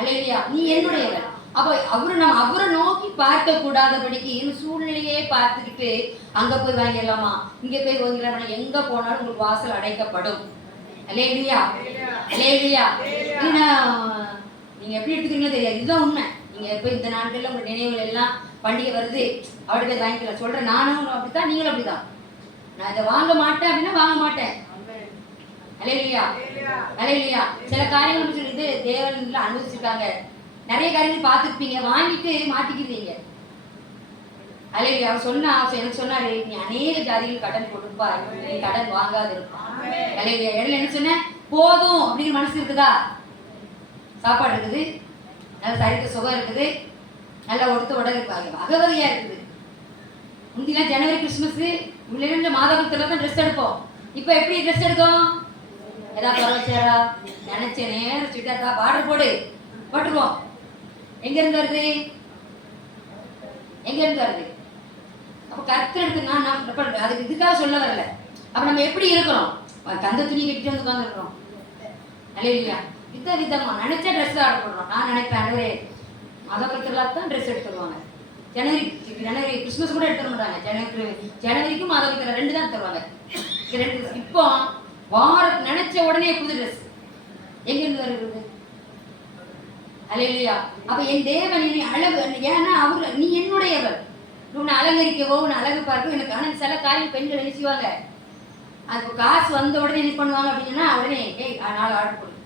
இல்லையா? நீ என்னுடையவர். அப்போ அவரை நோக்கி பார்க்க கூடாதபடிக்கு சூழ்நிலையே பார்த்துக்கிட்டு அங்க போய் வாங்கிடலாமா, இங்க போய் வாங்கிடலாமா, எங்க போனாலும் உங்களுக்கு வாசல் அடைக்கப்படும் இல்லையா? இல்லையா? நீங்க எப்படி எடுத்துக்கிறீங்களோ தெரியாது, இதுதான் உண்மை. நீங்க எப்ப இந்த நாட்கள்ல உங்க நினைவுகள் எல்லாம் பண்டிகை வருது அப்படி போய் வாங்கிக்கலாம் சொல்றேன். நானும் அப்படித்தான், நீங்களும் அப்படிதான். நான் இதை வாங்க மாட்டேன் அப்படின்னா வாங்க மாட்டேன் இல்லையா? இல்லையா? சில காரியங்கள் சொல்லிட்டு தேவன்ல அனுபவிச்சிருக்காங்க, நிறைய காரியங்கள் பார்த்துருப்பீங்க, வாங்கிட்டு மாட்டிக்கிறீங்க இல்லையா? அவர் சொன்னா எனக்கு சொன்னாரு, நீ அநேக ஜாதிகள் கடன் கொடுப்பா, நீ கடன் வாங்காது இருப்பான் இல்லையா? இடையில என்ன சொன்ன, போதும் அப்படிங்கிற மனசு இருக்குதா? சாப்பாடு இருக்குது, நல்ல சரித்த சுகம் இருக்குது, நல்லா ஒடுத்த உடல் இருப்பாங்க, வகவகையா இருக்குது. முந்திலாம் ஜனவரி கிறிஸ்துமஸ் இவ்வளோ மாதத்துல தான் ட்ரெஸ் எடுப்போம். இப்போ எப்படி ட்ரெஸ் எடுக்கும், ஏதாவது பரவச்சேரா நினைச்ச நேரம் சுட்டாக்கா பார்டர் போட்டுருவோம். எங்க இருந்து வருது, எங்க இருந்து வருது? அப்ப கர்த்தர் எடுத்து நான் அதுக்கு இதுக்காக சொல்ல வரல. அப்ப நம்ம எப்படி இருக்கிறோம், கந்த துணி கட்டிட்டு வந்து உட்கார்ந்து இருக்கிறோம் இல்லையா? விதமா நினைச்ச ட்ரெஸ் ஆர்டர் பண்ணுறோம். நான் நினைக்கிறேன் ஆண்டவரே மதபத்திரலா தான் ட்ரெஸ் எடுத்துருவாங்க. ஜனவரி கிறிஸ்துமஸ் கூட எடுத்துட மாட்டாங்க. ஜனவரிக்கும் மதபத்திரம் 2 தான் தருவாங்க. 2 இப்போ வாரம் நினைச்ச உடனே புது ட்ரெஸ் எங்க இருந்து வருகிறது இல்லையா? அப்ப என் தேவன் நீ அழகு, ஏன்னா அவரு நீ என்னுடையவர், உன்னை அலங்கரிக்கவோ உன்னை அழகு பார்க்கவோ எனக்கு. ஆனால் சில காரியம் பெண்கள் என்ன செய்வாங்க, அது காசு வந்த உடனே என்ன பண்ணுவாங்க அப்படின்னா உடனே நாள் ஆர்டர் பண்ணு,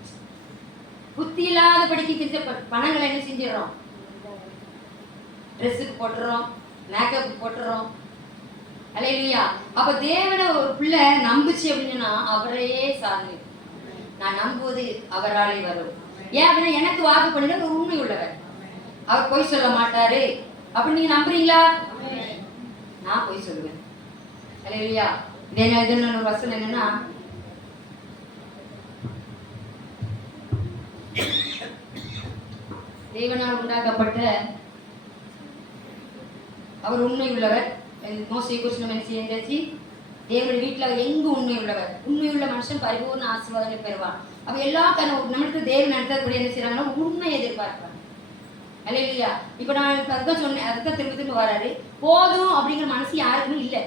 புத்தி இல்லாத படிக்க பணங்களை என்ன செஞ்சிடறோம், ட்ரெஸ்ஸுக்கு போட்டுறோம், மேக்கப் போட்டுறோம் இல்லையா? அப்ப தேவனை ஒரு பிள்ளை நம்புச்சு அப்படின்னா அவரையே சார்ந்து, நான் நம்புவது அவராலே வரும். ஏன் அப்படின்னா எனக்கு வாக்கு பண்ணுங்க ஒரு உண்மை உள்ளவர், அவர் பொய் சொல்ல மாட்டாரு அப்படின்னு நீங்க நம்புறீங்களா? நான் பொய் சொல்லுவேன் இல்லையா? இதே ஒரு வசனம் என்னன்னா, தேவனால் உண்டாக்கப்பட்ட அவர் உண்மை உள்ளவர். மோசே குறிச்சு நம்ம என்ன செய்யாச்சு, தேவனுடைய வீட்டில் எங்கு உண்மை உள்ளவர், உண்மையுள்ள மனுஷன் பரிபூர்ண ஆசீர்வாதங்களை பெறுவான். அப்ப எல்லா நம்மளுக்கு தேவன் நடத்தக்கூடிய என்ன செய்யறாங்கன்னா உண்மையை எதிர்பார்க்கிறாங்க இல்லையா? இப்ப நான் அதுதான் சொன்னேன், அதுதான் திரும்ப வராரு. போதும் அப்படிங்கிற மனசு யாருக்குமே இல்லை.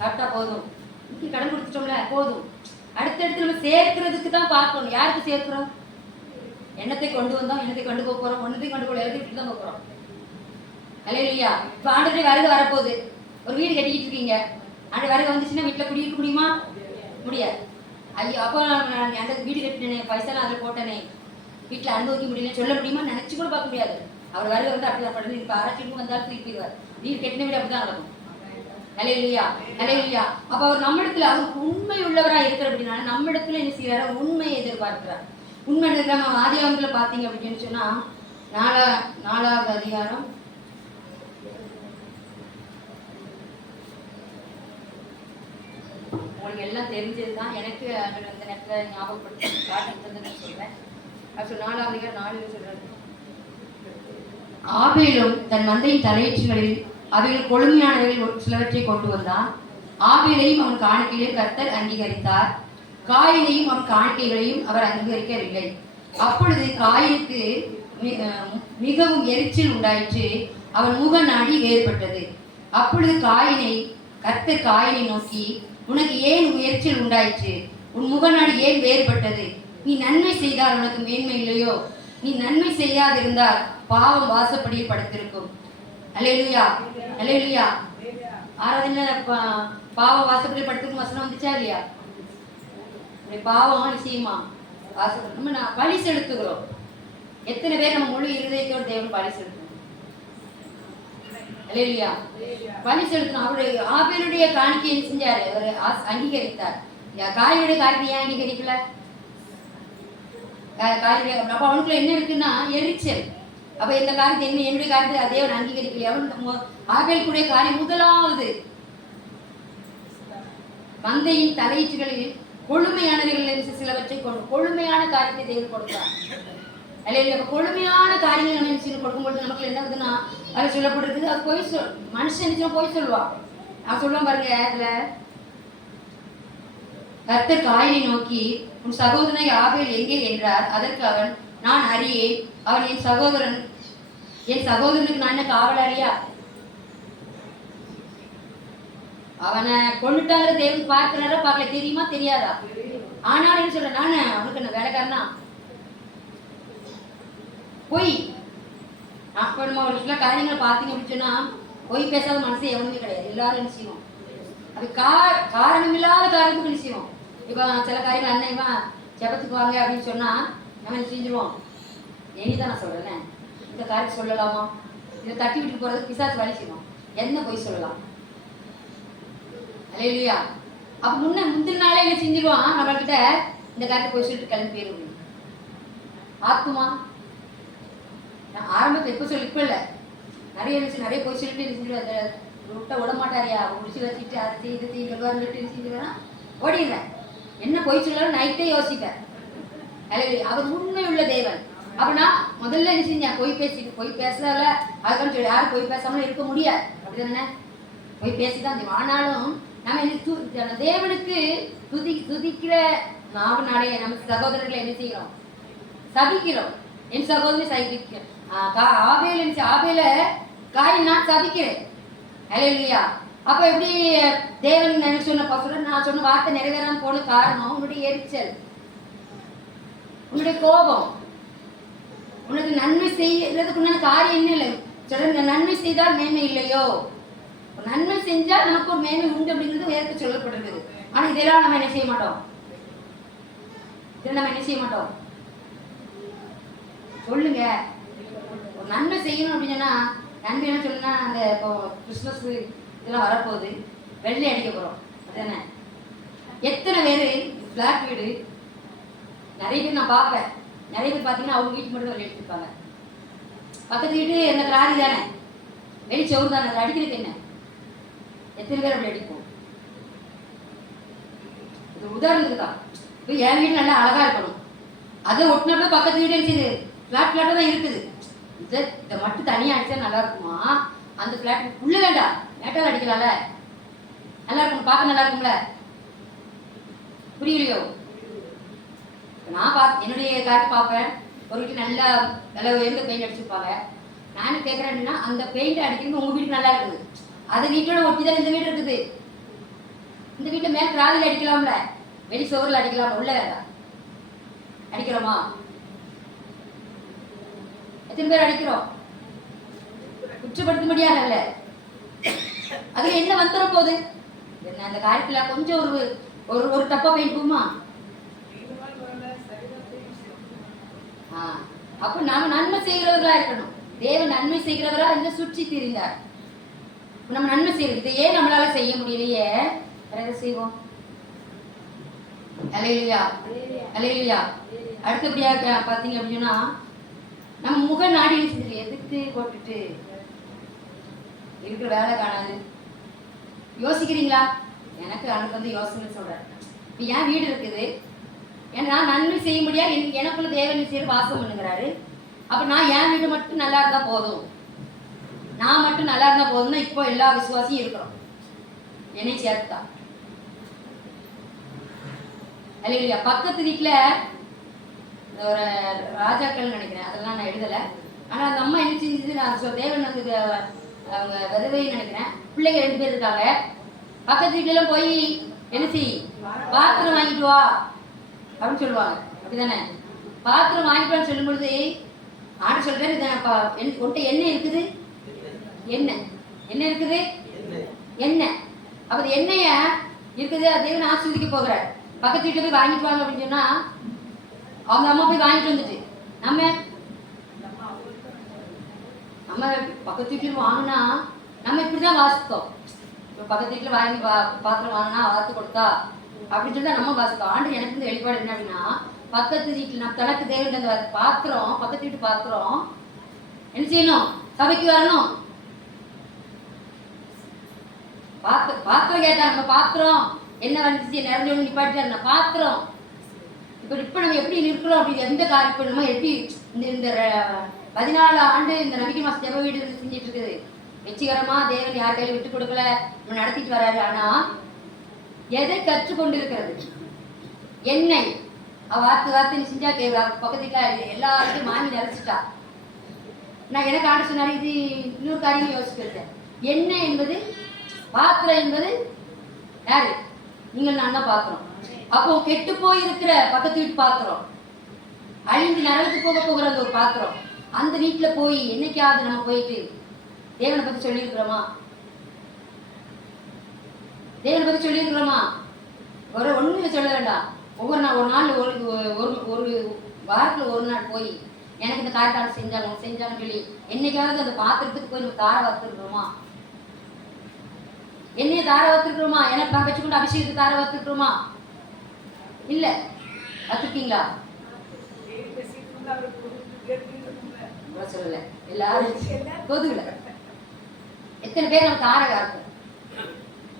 கரெக்டா போதும், கடன் கொடுத்துட்டோம்ல போதும், அடுத்தடுத்து நம்ம சேர்க்கிறதுக்கு தான் பார்க்கணும். யாருக்கு சேர்க்கிறோம், எண்ணத்தை கொண்டு வந்தோம், எண்ணத்தை கொண்டு போறோம், ஒன்னத்தை கொண்டு போய் எல்லாத்தையும் தான் போறோம் இல்லையா? இப்ப ஆண்டவரே வருது வரப்போகுது, ஒரு வீடு கட்டிக்கிட்டு இருக்கீங்க, அந்த வரை வந்துச்சுன்னா வீட்டில் குடியிருக்க முடியுமா? முடியாது. ஐயோ அப்போ நான் அந்த வீடு கட்டினேனே, பைசாலாம் அதில் போட்டேனே, வீட்டில் அனுபவிக்க முடியல சொல்ல முடியுமா? நினச்சி கூட பார்க்க முடியாது. அவர் வருகை வந்து அப்படி தான் படுது. இப்போ ஆராய்ச்சிக்கு வந்தாலும் திருப்பிடுவார். வீடு கட்டின வீடு அப்படி தான் நடக்கும். ஹல்லேலூயா, ஹல்லேலூயா. அப்போ அவர் நம்மிடத்துல அவருக்கு உண்மை உள்ளவராக இருக்கிற அப்படின்னால நம்மிடத்துல என்ன செய்யறாரு? உண்மையை எதிர்பார்க்கிறார். உண்மை நம்ம ஆதியாகமத்தில் பார்த்தீங்க அப்படின்னு சொன்னா 4வது அதிகாரம் உங்களுக்கு எல்லாம் தெரிஞ்சது தான். எனக்கு அந்த நேரத்தில் ஞாபகப்படுத்தி காட்டுறதுன்னு சொல்றேன். அது 4வது அதிகாரம் 4 சொல்றாரு, ஆபேலும் தன் மந்தையின் தலையீற்றுகளில் அவைகள் கொழுமையானவைகள் சிலவற்றை கொண்டு வந்தான். ஆபேலையும் அவன் காணிக்கையிலே கர்த்தர் அங்கீகரித்தார், காயினையும் அவன் காணிக்கைகளையும் அவர் அங்கீகரிக்கவில்லை. அப்பொழுது காயினுக்கு மிகவும் எரிச்சல் உண்டாயிற்று, அவன் முக நாடி வேறுபட்டது. அப்பொழுது கர்த்தர் காயினை நோக்கி, உனக்கு ஏன் எரிச்சல் உண்டாயிற்று? உன் முக நாடி ஏன் வேறுபட்டது? நீ நன்மை செய்தால் உனக்கு மேன்மை இல்லையோ? நீ நன்மை செய்யாதிருந்தால் பாவம் வாசப்படியில் படுத்திருக்கும். அல்லேலூயா, அல்லேலூயா. ஆராதனை பாவம் வாசப்படியில் படுத்திருக்கும் வசனம் வந்துச்சா இல்லையா? பாவம் நிச்சயமா வாசப்படி நம்ம பலி செலுத்துகிறோம். எத்தனை பேர் நம்ம முழு இருதயத்தோடு தேவன் பலி செலுத்தணும்? அல்லேலூயா, பலி செலுத்தணும். அவருடைய ஆபேலுடைய காணிக்கையை செஞ்சாரு, அவர் அங்கீகரித்தார். காயினுடைய காரியத்தை ஏன் அங்கீகரிக்கல? அப்ப அவனுக்குள்ள என்ன இருக்குன்னா எரிச்சல். அப்ப இந்த காரியத்தை என்னுடைய காரியத்தை தேவன் அங்கீகரிக்கல. அவன் ஆபேலுடைய காரியம் முதலாவது மந்தையின் தலையீற்றுகளில் கொழுமையானவைகள் சிலவற்றை கொண்டு கொழுமையான காரியத்தை தேவன் கொடுத்தார். அல்லேலூயா. கொழுமையான காரியங்கள் நம்ம நினைச்சு கொடுக்கும்போது நமக்கு என்ன ஆகுதுன்னா அது சொல்லப்படுறது, அது போய் மனுஷன் நினைச்சா போய் சொல்லுவா. அவன் சொல்லுவான் பாருங்க, அதுல கர்த்தர் காயினை நோக்கி, உன் சகோதரனை ஆபேல் எங்கே என்றார். அதற்கு அவன், நான் அறியேன், அவன் என் சகோதரனுக்கு நான் என்ன காவலாளியா? அவனை கொண்டுட்டாங்கிற தேவன் பார்க்கிறாரா பார்க்கல, தெரியுமா தெரியாதா? ஆனாலும் என்ன சொல்ற, நானு அவனுக்கு நான் வேலைக்காரனா? பொய். அப்போ நம்ம ஒரு சில காரியங்களை பார்த்தீங்க அப்படின்னு சொன்னா பொய் பேசாத மனசு எவனுமே கிடையாது. எல்லாரும் என்ன செய்வோம்? அது காரணம் இல்லாத காரணத்துக்கு என்ன செய்வோம்? இப்போ சில காரியங்கள் அன்னைவா ஜெபத்துக்கு வாங்க அப்படின்னு சொன்னா நம்ம என்ன செஞ்சிருவோம்? இனிதான் நான் சொல்றேன், இந்த காரியத்தை சொல்லலாமா? இதை தட்டி விட்டு போறதுக்கு பிசாசு வழி செய்வோம். என்ன பொய் சொல்லலாம்? அல்லேலூயா. அப்ப முந்தின நாளே என்ன செஞ்சிருவான்? நம்மகிட்ட இந்த காரியத்தை பொய் சொல்லிட்டு கிளம்பி போயிருவோம். ஆத்துமா ஆரம்பத்தில் எப்போ இப்ப இல்லை, நிறைய பொய் சொல்லிட்டு செஞ்சிருவாங்க. விட்ட விட மாட்டாரியா, முடிச்சு வச்சுட்டு அதை செய்து சொல்லுவாருன்னு செஞ்சுருவேன்னா ஓடிடுறேன். என்ன பொய் சொல்லாலும் நைட்டே யோசிப்பேன். அல்லேலூயா. அவர் உண்மை உள்ள தேவன். அப்ப நான் முதல்ல என்ன செஞ்சேன்? பொய் பேசுறதுல அதுக்கான சொல்லி யாரும் பொய் பேசாமலும் இருக்க முடியாது. அப்படிதானே? பொய் பேசிதான் செய்வோம். ஆனாலும் நம்ம என்ன தேவனுக்கு துதிக்கிற நாவனாலே நம்ம சகோதரர்களை என்ன செய்கிறோம்? சபிக்கிறோம். என் சகோதரனை சபிக்கிறேன். ஆபேல காயின் நான் சபிக்கிறேன். அல்லேலூயா. அப்ப எப்படி தேவன் எனக்கு சொன்ன நான் சொன்ன வார்த்தை நிறைவேறாம போன காரணம் உன்னுடைய எரிச்சல், உன்னுடைய கோபம். உனக்கு நன்மை செய்யறதுக்குண்டான காரியம் என்ன இல்லை சொல்ற, நன்மை செய்தால் மேன்மை இல்லையோ? நன்மை செஞ்சா நமக்கு ஒரு மேன்மை உண்டு அப்படிங்கிறது வேதத்தில் சொல்லப்படுகிறது. ஆனா இதெல்லாம் நம்ம என்ன செய்ய மாட்டோம்? சொல்லுங்க. ஒரு நன்மை செய்யணும் அப்படின்னா நன்மை என்ன சொல்லுன்னா, அந்த இப்போ கிறிஸ்மஸ் இதெல்லாம் வரப்போகுது, வெள்ளை அடிக்க போறோம். அதுதானே? எத்தனை பேர் பிளாட் வீடு, நிறைய பேர் நான் பார்ப்பேன். நிறைய பேர் பார்த்தீங்கன்னா அவங்க வீட்டு மட்டும் வெள்ளை அடிச்சிருப்பாங்க. பக்கத்து வீட்டு என்ன ராதி தானே, வெளி சவுறு தானே, அதை அடிக்கிறதுக்கு என்ன? எத்தனை பேர் அப்படி அடிப்போம்? இது உதாரணத்துக்கு தான். இப்போ என் வீடு நல்லா அழகா இருக்கணும், அதை ஒட்டினப்ப பக்கத்து வீடு செய்யுது ஃப்ளாட்டாக தான் இருக்குது. இதை மட்டும் தனியாக அடித்தா நல்லா இருக்குமா? அந்த ஃப்ளாட் உள்ள வேண்டாம், மேட்டால் அடிக்கலாம்ல, நல்லா இருக்கும், பார்க்க நல்லா இருக்கும்ல. புரியலையோ? நான் என்னுடைய காரை பார்ப்பேன். ஒரு வீட்டு நல்லா உயர்ந்த பெயிண்ட் அடிச்சிருப்பாங்க. நானும் கேட்குறேன் அப்படின்னா, அந்த பெயிண்ட் அடிக்கிறது உங்கள் வீட்டுக்கு நல்லா இருக்குது, அது வீட்டோட ஒட்டி தான் இந்த வீடு இருக்குது. இந்த வீட்டில் மேல் ராதியில் அடிக்கலாம்ல, வெளி சோறில் அடிக்கலாம்ல, உள்ள வேண்டாம். அடிக்கிறோமா? எத்தனை பேர் அடிக்கிறோம்? குற்றப்படுத்த முடியாதுல்ல. அதுல என்ன வந்துட போகுது? என்ன அந்த காரியத்துல கொஞ்சம் ஒரு ஒரு ஒரு தப்பா போயிருக்குமா? அப்ப நாம நன்மை செய்கிறவர்களா இருக்கணும். தேவன் நன்மை செய்கிறவரா இந்த சுற்றி திரிந்தார். நம்ம நன்மை செய்யறது இதை ஏன் நம்மளால செய்ய முடியலையே? வேற எதை செய்வோம்? அல்லேலூயா, அல்லேலூயா. அடுத்தபடியாக பார்த்தீங்க அப்படின்னா நம்ம முக நாடி எதுக்கு போட்டுட்டு இருக்கிற வேலை காணாது. யோசிக்கிறீங்களா? எனக்கு அனுக்கு வந்து யோசனை சொல்றேன். இப்போ என் வீடு இருக்குது, ஏன்னா நன்மை செய்ய முடியாது, எனக்குள்ள தேவன் செய்ய வாசம் பண்ணுங்கிறாரு. அப்போ நான் என் வீடு மட்டும் நல்லா இருந்தால் போதும், நான் மட்டும் நல்லா இருந்தால் போதும்னா இப்போ எல்லா விசுவாசியும் இருக்கிறோம், என்னை சேர்த்தா. இல்லையா? பக்கத்து வீட்டில் ஒரு ராஜாக்கள் நினைக்கிறேன், அதெல்லாம் நான் எழுதலை. ஆனால் அந்த அம்மா என்ன செஞ்சது, நான் தேவன் வந்து அவங்க விதவைன்னு நினைக்கிறேன், பிள்ளைங்க 2 பேர் இருக்காங்க. பக்கத்து வீட்டிலலாம் போய் என்ன செய், பாத்திரம் வாங்கிட்டு வா அப்படின்னு சொல்லுவாங்க, அப்படிதானே? பாத்திரம் வாங்கிட்டு சொல்லும் பொழுது ஆண்டு சொல்றேன், உன்கிட்ட எண்ணெய் இருக்குது, எண்ணெய் என்ன இருக்குது, எண்ணெய். அப்போ எண்ணெய இருக்குது, தேவன் ஆசீர்வதிக்க போகிறார். பக்கத்து வீட்டில் போய் வாங்கிட்டு வாங்க அப்படின்னு சொன்னா அவங்க அம்மா போய் வாங்கிட்டு வந்துட்டு நம்ம பக்கத்து வீட்டில் வாங்கினா நம்ம இப்படிதான் வாசித்தோம். இப்போ பக்கத்து வீட்டில் வாங்கி பாத்திரம் வாங்கினா வாத்து கொடுத்தா அப்படின்னு சொல்லி தான் நம்ம வாசித்தோம். ஆண்டு எனக்கு இந்த வெளிப்பாடு என்ன அப்படின்னா, பக்கத்து வீட்டில் நம்ம தனக்கு தேவையான அந்த பாத்திரம், பக்கத்து வீட்டு பாத்திரம் என்ன செய்யணும், சபைக்கு வரணும். பாத்திரம் கேட்டாங்க, நம்ம பாத்திரம் என்ன வந்துச்சு, நிறைஞ்சோன்னு நிப்பாட்டிட்டாங்க பாத்திரம். இப்போ நம்ம எப்படி இருக்கிறோம், அப்படி எந்த காரியம் பண்ணுமோ, எப்படி இந்த 14 ஆண்டு இந்த நம்பிக்கை மாச ஜெப வீடு செஞ்சுட்டு இருக்குது, வெற்றிகரமா தேவன் யார் கையில விட்டு கொடுக்கல, நம்ம நடத்திட்டு வராரு. ஆனா எதை கற்றுக்கொண்டு இருக்கிறது? எண்ணெய் வார்த்தை செஞ்சா பக்கத்துல எல்லாத்தையும் வாங்கி நினைச்சிட்டா. நான் எனக்கு ஆண்டு சொன்னாரு, இது இன்னொரு காரியம் யோசிக்கிறது. எண்ணெய் என்பது, பாத்திரம் என்பது யாரு? நீங்கள் நான் தான் பாத்திரம். அப்போ கெட்டு போயிருக்கிற பக்கத்து வீட்டு பாத்திரம், அழிந்து நரகத்துக்கு போகிற அந்த ஒரு பாத்திரம், அந்த வீட்டுல போய் என்னைக்காவது நம்ம போயிட்டு தேவனை பத்தி சொல்லியிருக்கிறோமா? தேவனை பத்தி சொல்லியிருக்கிறோமா? ஒண்ணுமே சொல்ல வேண்டாம். ஒரு நாள் ஒரு வாரத்துல ஒரு நாள் போய் எனக்கு இந்த காரியத்தால் செஞ்சாங்கன்னு சொல்லி என்னைக்காவது அந்த பாத்திரத்துக்கு போய் நம்ம தார வத்துருக்கிறோமா? என்னைய தார வத்துருக்கிறோமா? எனக்கு நான் வச்சுக்கொண்டு அபிஷேகத்துக்கு தார வத்துருக்கிறோமா? இல்ல. வத்துருக்கீங்களா? சொல்லல, எல்லாரும் பொதுவில எத்தனை பேர் நம்ம தாரகா இருக்கும்.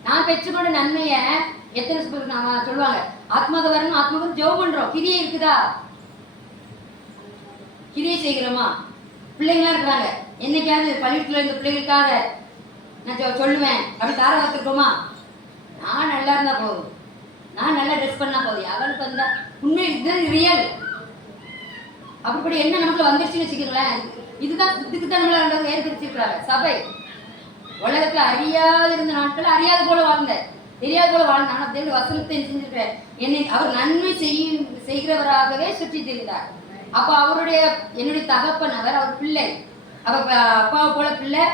நான் பெற்றுக்கொண்ட நன்மைய எத்தனை சொல்லுவாங்க, ஆத்மாக வரணும், ஆத்மாக ஜெபம் பண்றோம். கிரியை இருக்குதா? கிரியை செய்கிறோமா? பிள்ளைங்களா இருக்கிறாங்க, என்னைக்காவது பள்ளிக்கூடத்துல இந்த பிள்ளைகளுக்காக நான் சொல்லுவேன், அப்படி தார வத்துருக்கோமா? நான் நல்லா இருந்தா போதும், நான் நல்லா ட்ரெஸ் பண்ணா போதும், அவனுக்கு வந்தா உண்மை இதுதான் ரியல். அப்படி என்ன நமக்கு வந்துருச்சுன்னு வச்சுக்கோங்களேன். இதுக்கு தான் நம்மள ஏற்படுத்திருக்கிறாங்க சபை. உலகத்துல அறியாத இருந்த நாட்கள் அறியாத போல வாழ்ந்த, தெரியாத போல வாழ்ந்த. ஆனால் தேவனுடைய வசனத்தை செஞ்சிருக்கிறேன், என்னை அவர் நன்மை செய்கிறவராகவே சுற்றி தெரிந்தார். அப்போ என்னுடைய தகப்பன் அவர் பிள்ளை, அவர் அப்பாவை போல பிள்ளை,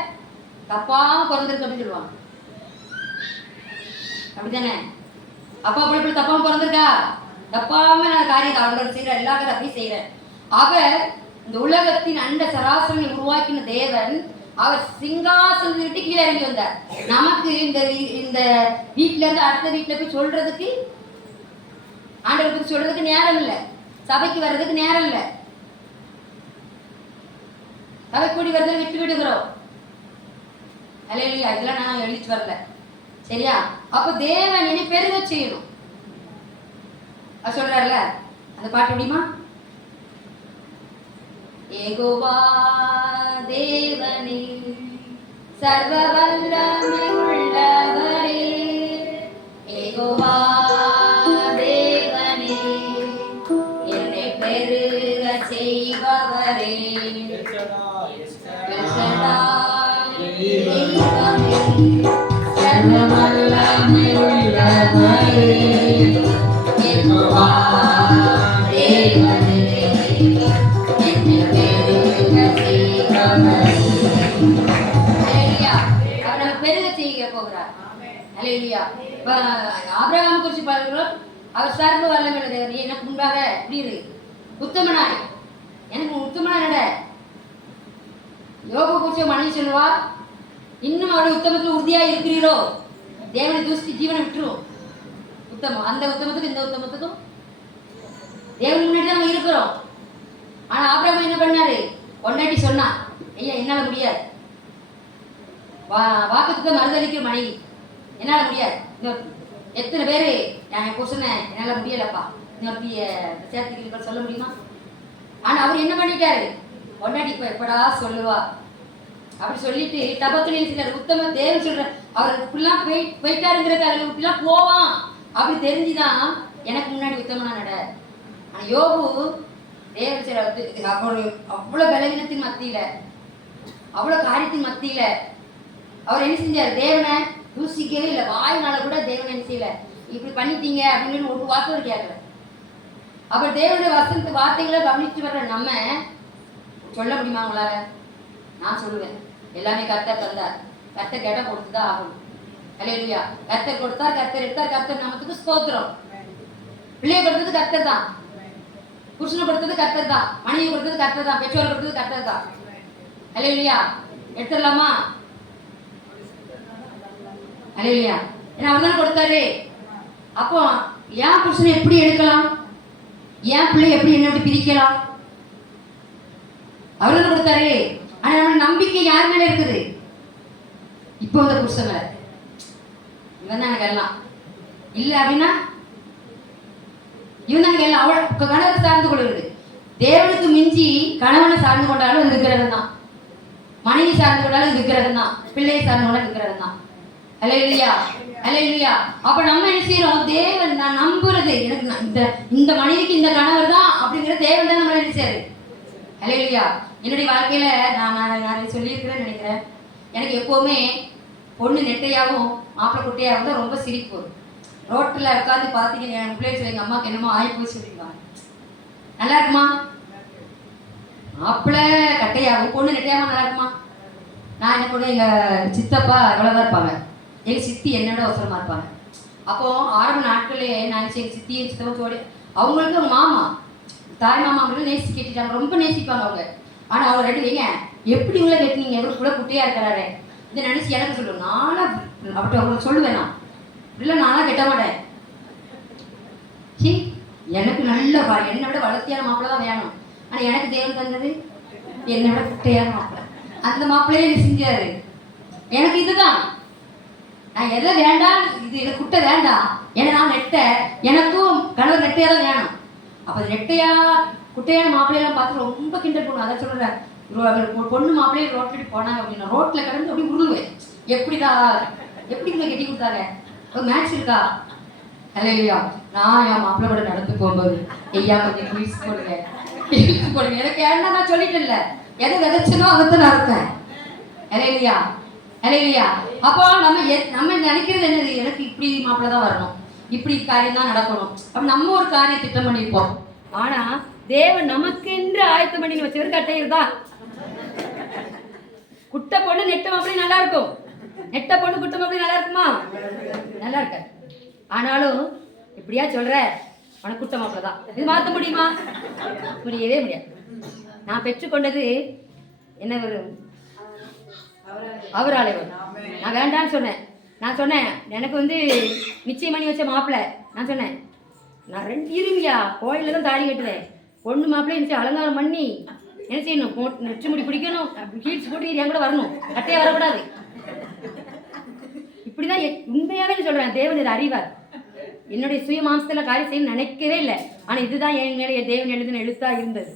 தப்பாம பிறந்திருக்கு அப்படின்னு சொல்லுவாங்க, அப்படித்தானே? அப்பா போல பிள்ளை தப்பாம பிறந்திருக்கா? தப்பாம நான் காரியத்தை அவங்களோட செய்யறேன், எல்லா காரியம் அப்படி செய்யறேன். அவர் இந்த உலகத்தின் அண்ட சராசரங்களை உருவாக்கின தேவன், அவர் சிங்காசனத்தை விட்டு கீழே இறங்கி வந்தார். நமக்கு இந்த வீட்டுல இருந்து அடுத்த வீட்டுல போய் சொல்றதுக்கு, ஆண்டவரை பத்தி சொல்றதுக்கு நேரம் இல்லை, சபைக்கு வர்றதுக்கு நேரம் இல்லை, சபை கூடி வர்றதுல விட்டு விடுகிறோம். அல்லேலூயா. இதெல்லாம் நான் எழுதிட்டு வரல, சரியா? அப்ப தேவன் என்னை பெருக செய்யணும் சொல்றாருல, அந்த பாட்டு முடியுமா? யெகோவா தேவனே, சர்வ வல்லமை உள்ளவரே, யெகோவா தேவனே, என்னை பெருக செய்பவரே, சர்வ வல்லமை உள்ளவரே, யெகோவா தேவனே, பெருக செய்ய இப்போ ஆபிரகாம் குறித்து பார்க்கிறோம். அவர் சார்பு வல்லமை தேவன், நீ எனக்கு முன்பாக இப்படி இரு, உத்தமனாய், எனக்கு உத்தமனாய் நட. யோபு குறித்து மனைவி சொல்லுவா, இன்னும் அவருடைய உத்தமத்தில் உறுதியாக இருக்கிறீரோ, தேவனை தூசி ஜீவனை விட்டுரும். உத்தமம், அந்த உத்தமத்துக்கும் இந்த உத்தமத்துக்கும் தேவன் முன்னாடி நம்ம இருக்கிறோம். ஆனா ஆபிரகாம் என்ன பண்ணாரு? பொண்டாட்டி சொன்னா, ஐயா என்னால முடியாது, வாக்குக்கு மறுதளிக்கிற மனைவி, என்னால முடியாது. எத்தனை பேரு என் புருஷனை என்னால முடியலப்பா இன்னொருத்திய சேர்த்துக்கிட்டு சொல்ல முடியுமா? ஆனா அவர் என்ன பண்ணிட்டாரு? பொண்டாட்டி இப்ப எப்படா சொல்லுவா அப்படி சொல்லிட்டு டபக்குன்னு நினைச்சாரு. உத்தம தேவன் சொல்ற அவர் இப்படிலாம் போயிட்டாருங்கிறதுக்காக இப்படிலாம் போவான் அப்படி தெரிஞ்சுதான் எனக்கு முன்னாடி உத்தமனா நட. ஆனா யோபு தேவன் சில அவ்வளவு பலவீனத்தின் மத்தியில, அவ்வளவு காரியத்தின் மத்தியில அவர் என்ன செஞ்சார்? தேவனை தூசிக்கவே இல்லை. வாயினால கூட தேவனை என்ன செய்யல, இப்படி பண்ணிட்டீங்க அப்படின்னு ஒரு வார்த்தை கேட்கல. அப்புறம் தேவனுடைய வசனத்து வார்த்தைகளை கவனிச்சு வர்ற நம்ம சொல்ல முடியுமா உங்களால? நான் சொல்லுவேன், எல்லாமே கர்த்தர் தந்தார், கர்த்தர் கேட்ட கொடுத்துதான் ஆகணும். அல்லேலூயா. கர்த்தர் கொடுத்தார், கர்த்தர் எடுத்தார், கர்த்தர் நாமத்துக்கு ஸ்தோத்திரம். பிள்ளையை கொடுத்தது கர்த்தர் தான், புருஷனை கொடுத்தது கர்த்தர் தான், மனைவி கொடுத்தது கர்த்தர் தான், பெற்றோர் கொடுத்தது கர்த்தர் தான். அல்லேலூயா. எடுத்துடலாமா? அல்லேலூயா. ஏன்னா அவர் தானே கொடுத்தாரு. அப்போ என் புருஷனை எப்படி எடுக்கலாம், என் பிள்ளை எப்படி என்ன பிரிக்கலாம்? அவர் தானே கொடுத்தாரு. ஆனா நம்ம நம்பிக்கை யார் மேல இருக்குது? இப்போ அந்த புருஷன் மேல. இவன் தான் எனக்கு எல்லாம் இல்லை அப்படின்னா இவன் தான் எனக்கு எல்லாம். அவள் கணவரை சார்ந்து கொள்வது தேவனுக்கு மிஞ்சி கணவனை சார்ந்து கொண்டாலும் அது விக்கிரகம் தான், மனைவி சார்ந்து கொண்டாலும் அது விக்கிரகம் தான், பிள்ளையை சார்ந்து கொண்டாலும் விக்கிரகம் தான். அல்லேலூயா, அல்லேலூயா. அப்ப நம்ம என்ன செய்யறோம்? தேவன் நான் நம்புறது எனக்கு இந்த மனைவிக்கு இந்த கணவர் தான் அப்படிங்கிற தேவன் தான் நம்மள என்ன செய்யறது. அல்லேலூயா. என்னுடைய வாழ்க்கையில நான் சொல்லியிருக்கிறேன்னு நினைக்கிறேன். எனக்கு எப்பவுமே பொண்ணு நெட்டையாகவும் மாப்பிள்ளை குட்டையாகவும் தான் ரொம்ப சிரிப்பு வரும். ரோட்டில் உட்காந்து பார்த்தீங்க என் பிள்ளைங்க, எங்கள் அம்மாவுக்கு என்னமோ ஆகி போய் சொல்லிடுவாங்க. நல்லா இருக்குமா? மாப்பிள்ளை கட்டையாகவும் பொண்ணு நெட்டையாகவும் நல்லா இருக்குமா? நான் என்ன பண்ணுவேன், எங்கள் சித்தப்பா எவ்வளோதான் இருப்பாங்க, எங்கள் சித்தி என்னோட அவசரமாக இருப்பாங்க. அப்போது ஆரம்ப நாட்களே நான் எங்கள் சித்தியும் சித்தப்பா சோடி அவங்களுக்கு அவங்க மாமா தாய் மாமா அவங்களும் நேசி கேட்டுட்டாங்க, ரொம்ப நேசிப்பாங்க அவங்க. ஆனால் அவங்க ரெண்டு வைங்க எப்படி உள்ள கேட்டீங்க, எவ்வளோ கூட குட்டியாக இருக்கிறாரு இதை நினச்சி எனக்கு சொல்லுவேன். நானும் அவர்கிட்ட அவங்களுக்கு சொல்லுவேன், நான் இல்லை நானாக கெட்ட மாட்டேன். சி எனக்கு நல்ல என்னை விட வளர்த்தியான மாப்பிள்ளை தான் வேணும். ஆனால் எனக்கு தேவன் தந்தது என்னை விட குட்டையான மாப்பிள்ளை. அந்த மாப்பிள்ளையே செஞ்சாரு எனக்கு. இதுதான் நான் எதை வேண்டாம், இது எனக்கு குட்டை வேண்டாம், ஏன்னா நான் நெட்ட, எனக்கும் கணவர் நெட்டையாக தான் வேணும். அப்போ நெட்டையா குட்டையான மாப்பிள்ளையெல்லாம் பார்த்து ரொம்ப கிண்டல் பண்ணுவோம். அதை சொல்கிறேன், பொண்ணு மாப்பிள்ளையே ரோட்டில் போனாங்க அப்படின்னா ரோட்டில் கிடந்து அப்படி உருளுவேன். எப்படிடா எப்படி இங்கே கட்டி கொடுத்தாங்க, ஒரு மேட்ச் இருக்கா? அல்லேலூயா. நான் என் மாப்பிள்ளை கூட நடந்து போகும்போது ஐயா கொஞ்சம் குளிச்சு போடுங்க, குளிச்சு போடுங்க. எனக்கு ஏன்னா நான் சொல்லிட்டேன்ல, எதை விதைச்சனோ அதை நான் இருப்பேன். அல்லேலூயா, அல்லேலூயா. அப்போ நம்ம நினைக்கிறது என்னது, எனக்கு இப்படி மாப்பிள்ளை தான் வரணும், இப்படி காரியம் தான் நடக்கணும் அப்ப நம்ம ஒரு காரியம் திட்டம் பண்ணியிருப்போம். ஆனா தேவன் நமக்கென்று ஆயத்தம் பண்ணி வச்சவர் கட்டையர் தான். குட்டை பொண்ணு நெட்ட மாப்பிள்ளை நல்லா இருக்கும், நெட்ட பொண்ணு குட்டை மாப்பிள்ளை நல்லா இருக்குமா? நல்லா இருக்க. ஆனாலும் இப்படியா சொல்ற, உனக்கு குட்டை மாப்பிள்ளை தான், இது மாற்ற முடியுமா? முடியவே முடியாது. நான் பெற்றுக்கொண்டது என்ன, ஒரு அவராலே நான் வேண்டான்னு சொன்னேன். நான் சொன்னேன் எனக்கு நிச்சயம் பண்ணி வச்ச மாப்பிள்ளை. நான் சொன்னேன் நான் 2 இருங்கயா கோயிலில் தான் தாலி கட்டுவேன், பொண்ணு மாப்பிள்ளை என்ன அலங்காரம் பண்ணி என்ன செய்யணும், நெச்சு முடி பிடிக்கணும், ஹீல்ஸ் போட்டு என் கூட வரணும், கட்டையாக வரக்கூடாது. இப்படிதான் உண்மையாகவே சொல்கிறேன். தேவன் இதை அறிவார். என்னுடைய சுய மாம்சத்தில் காரியம் செய்யணும்னு நினைக்கவே இல்லை. ஆனால் இதுதான் என் மேலே தேவன் எழுதுன எழுத்தாக இருந்தது.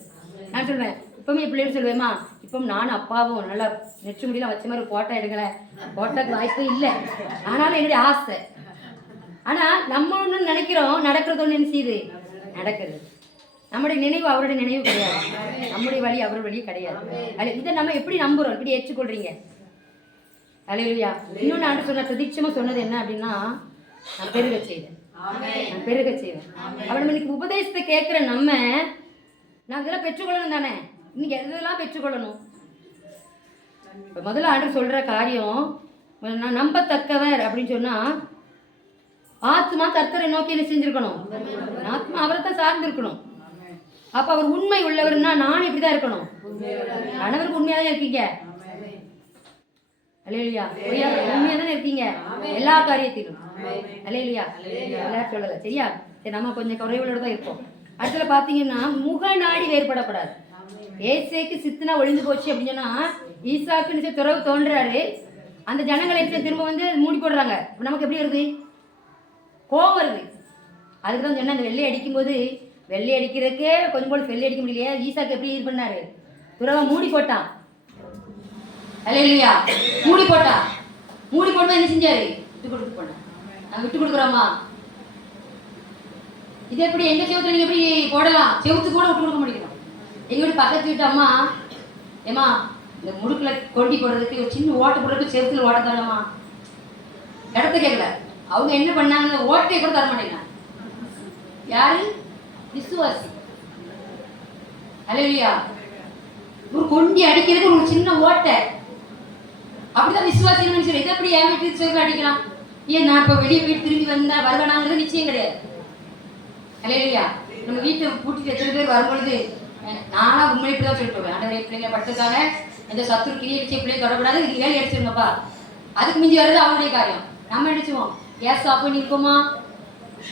நான் சொல்வேன், இப்போவுமே பிள்ளைகள் சொல்வேம்மா, இப்போ நானும் அப்பாவும் நல்லா நெச்சு முடியலாம் வச்ச மாதிரி போட்டோ எடுக்கலை, போட்டோக்கு வாய்ப்பு இல்லை. ஆனாலும் என்னுடைய ஆசை. ஆனால் நம்ம ஒன்று நினைக்கிறோம், நடக்கிறது ஒன்று என்ன செய்யுது, நடக்கிறது. நம்முடைய நினைவு அவருடைய நினைவு கிடையாது, நம்முடைய வழி அவருடைய வழி கிடையாது. இதை நம்ம எப்படி நம்புகிறோம், இப்படி ஏற்றுக்கொள்றீங்க? அல்லேலூயா. இன்னொன்று ஆண்டு சொன்ன பிரதிட்சமாக சொன்னது என்ன அப்படின்னா, நான் பெருக செய்வேன், நான் பெருக செய்வேன். அவன் இன்னைக்கு உபதேசத்தை கேட்குற நம்ம, நான் இதெல்லாம் பெற்றுக்கொள்ளணும் தானே, இன்னைக்கு எதெல்லாம் பெற்றுக்கொள்ளணும்? இப்போ முதல்ல ஆண்டு சொல்கிற காரியம், நான் நம்பத்தக்கவர் அப்படின்னு சொன்னால் ஆத்மா கர்த்தரை நோக்கி என்ன செஞ்சிருக்கணும்? ஆத்மா அவரை தான் சார்ந்து இருக்கணும். அப்ப அவர் உண்மை உள்ளவர்னா நான் இப்படிதான் இருக்கணும். கணவருக்கு உண்மையா தான் இருக்கீங்க. அல்லேலூயா. உண்மையா தானே இருக்கீங்க எல்லா காரியத்திலும். அல்லேலூயா. எல்லாரும் சொல்லல சரியா? சரி, நம்ம கொஞ்சம் குறைவுகளோட தான் இருப்போம். அடுத்தது பாத்தீங்கன்னா முக நாடி வேறுபடக்கூடாது. ஏசேக்கு சித்துனா ஒளிந்து போச்சு அப்படின்னு சொன்னா ஈசாக்கு துறவு தோன்றாரு. அந்த ஜனங்களை திரும்ப வந்து மூடி போடுறாங்க. நமக்கு எப்படி வருது? கோவம் வருது. அதுக்கு தான் சொன்ன அந்த வெள்ளை அடிக்கும்போது வெள்ளை அடிக்கிறதுக்கே கொஞ்சம் போல வெள்ளை அடிக்க முடியலையே. ஈசாக்கு எப்படி இது பண்ணாரு? துறவை மூடி போட்டான். அல்லேலூயா. மூடி போட்டா. மூடி போட்டு என்ன செஞ்சாரு? விட்டு கொடுத்து போன. நான் விட்டு கொடுக்குறோமா? இது எப்படி எங்க செவத்துல நீங்க எப்படி போடலாம்? செவுத்து கூட விட்டு கொடுக்க முடியும். எங்க வீட்டு பக்கத்து வீட்டு அம்மா ஏமா இந்த முடுக்குல கொண்டி போடுறதுக்கு ஒரு சின்ன ஓட்டை போடுறதுக்கு செவுத்துல ஓட்ட தரலாமா? இடத்த கேட்கல. அவங்க என்ன பண்ணாங்க? ஓட்டையை கூட தர மாட்டேங்க. யாரு? விசுவாசி. அல்லேலூயா. ஒரு கொண்டி அடிக்கிறதுக்கு ஒரு சின்ன ஓட்டை. அப்படிதான் விசுவாசி நினைச்சு இதை எப்படி என் வீட்டு செவுத்துல அடிக்கலாம்? ஏன் நான் இப்ப வெளியே போயிட்டு திரும்பி வந்தா வருவானாங்கிறது நிச்சயம் கிடையாது. அல்லேலூயா. நம்ம வீட்டை கூட்டிட்டு எத்தனை பேர் வரும்பொழுது நானா உண்மையை இப்படிதான் சொல்லிட்டு போவேன். ஆண்டவரே பிள்ளைங்களை படுத்துருக்காங்க, எந்த சத்துரு கிளியை அடிச்சு பிள்ளையை தொடக்கூடாது, இது வேலை அடிச்சிருங்கப்பா. அதுக்கு மிஞ்சி வர்றது அவனுடைய காரியம். நம்ம அடிச்சுவோம். கேஸ் ஆஃப் பண்ணி இருக்கோமா,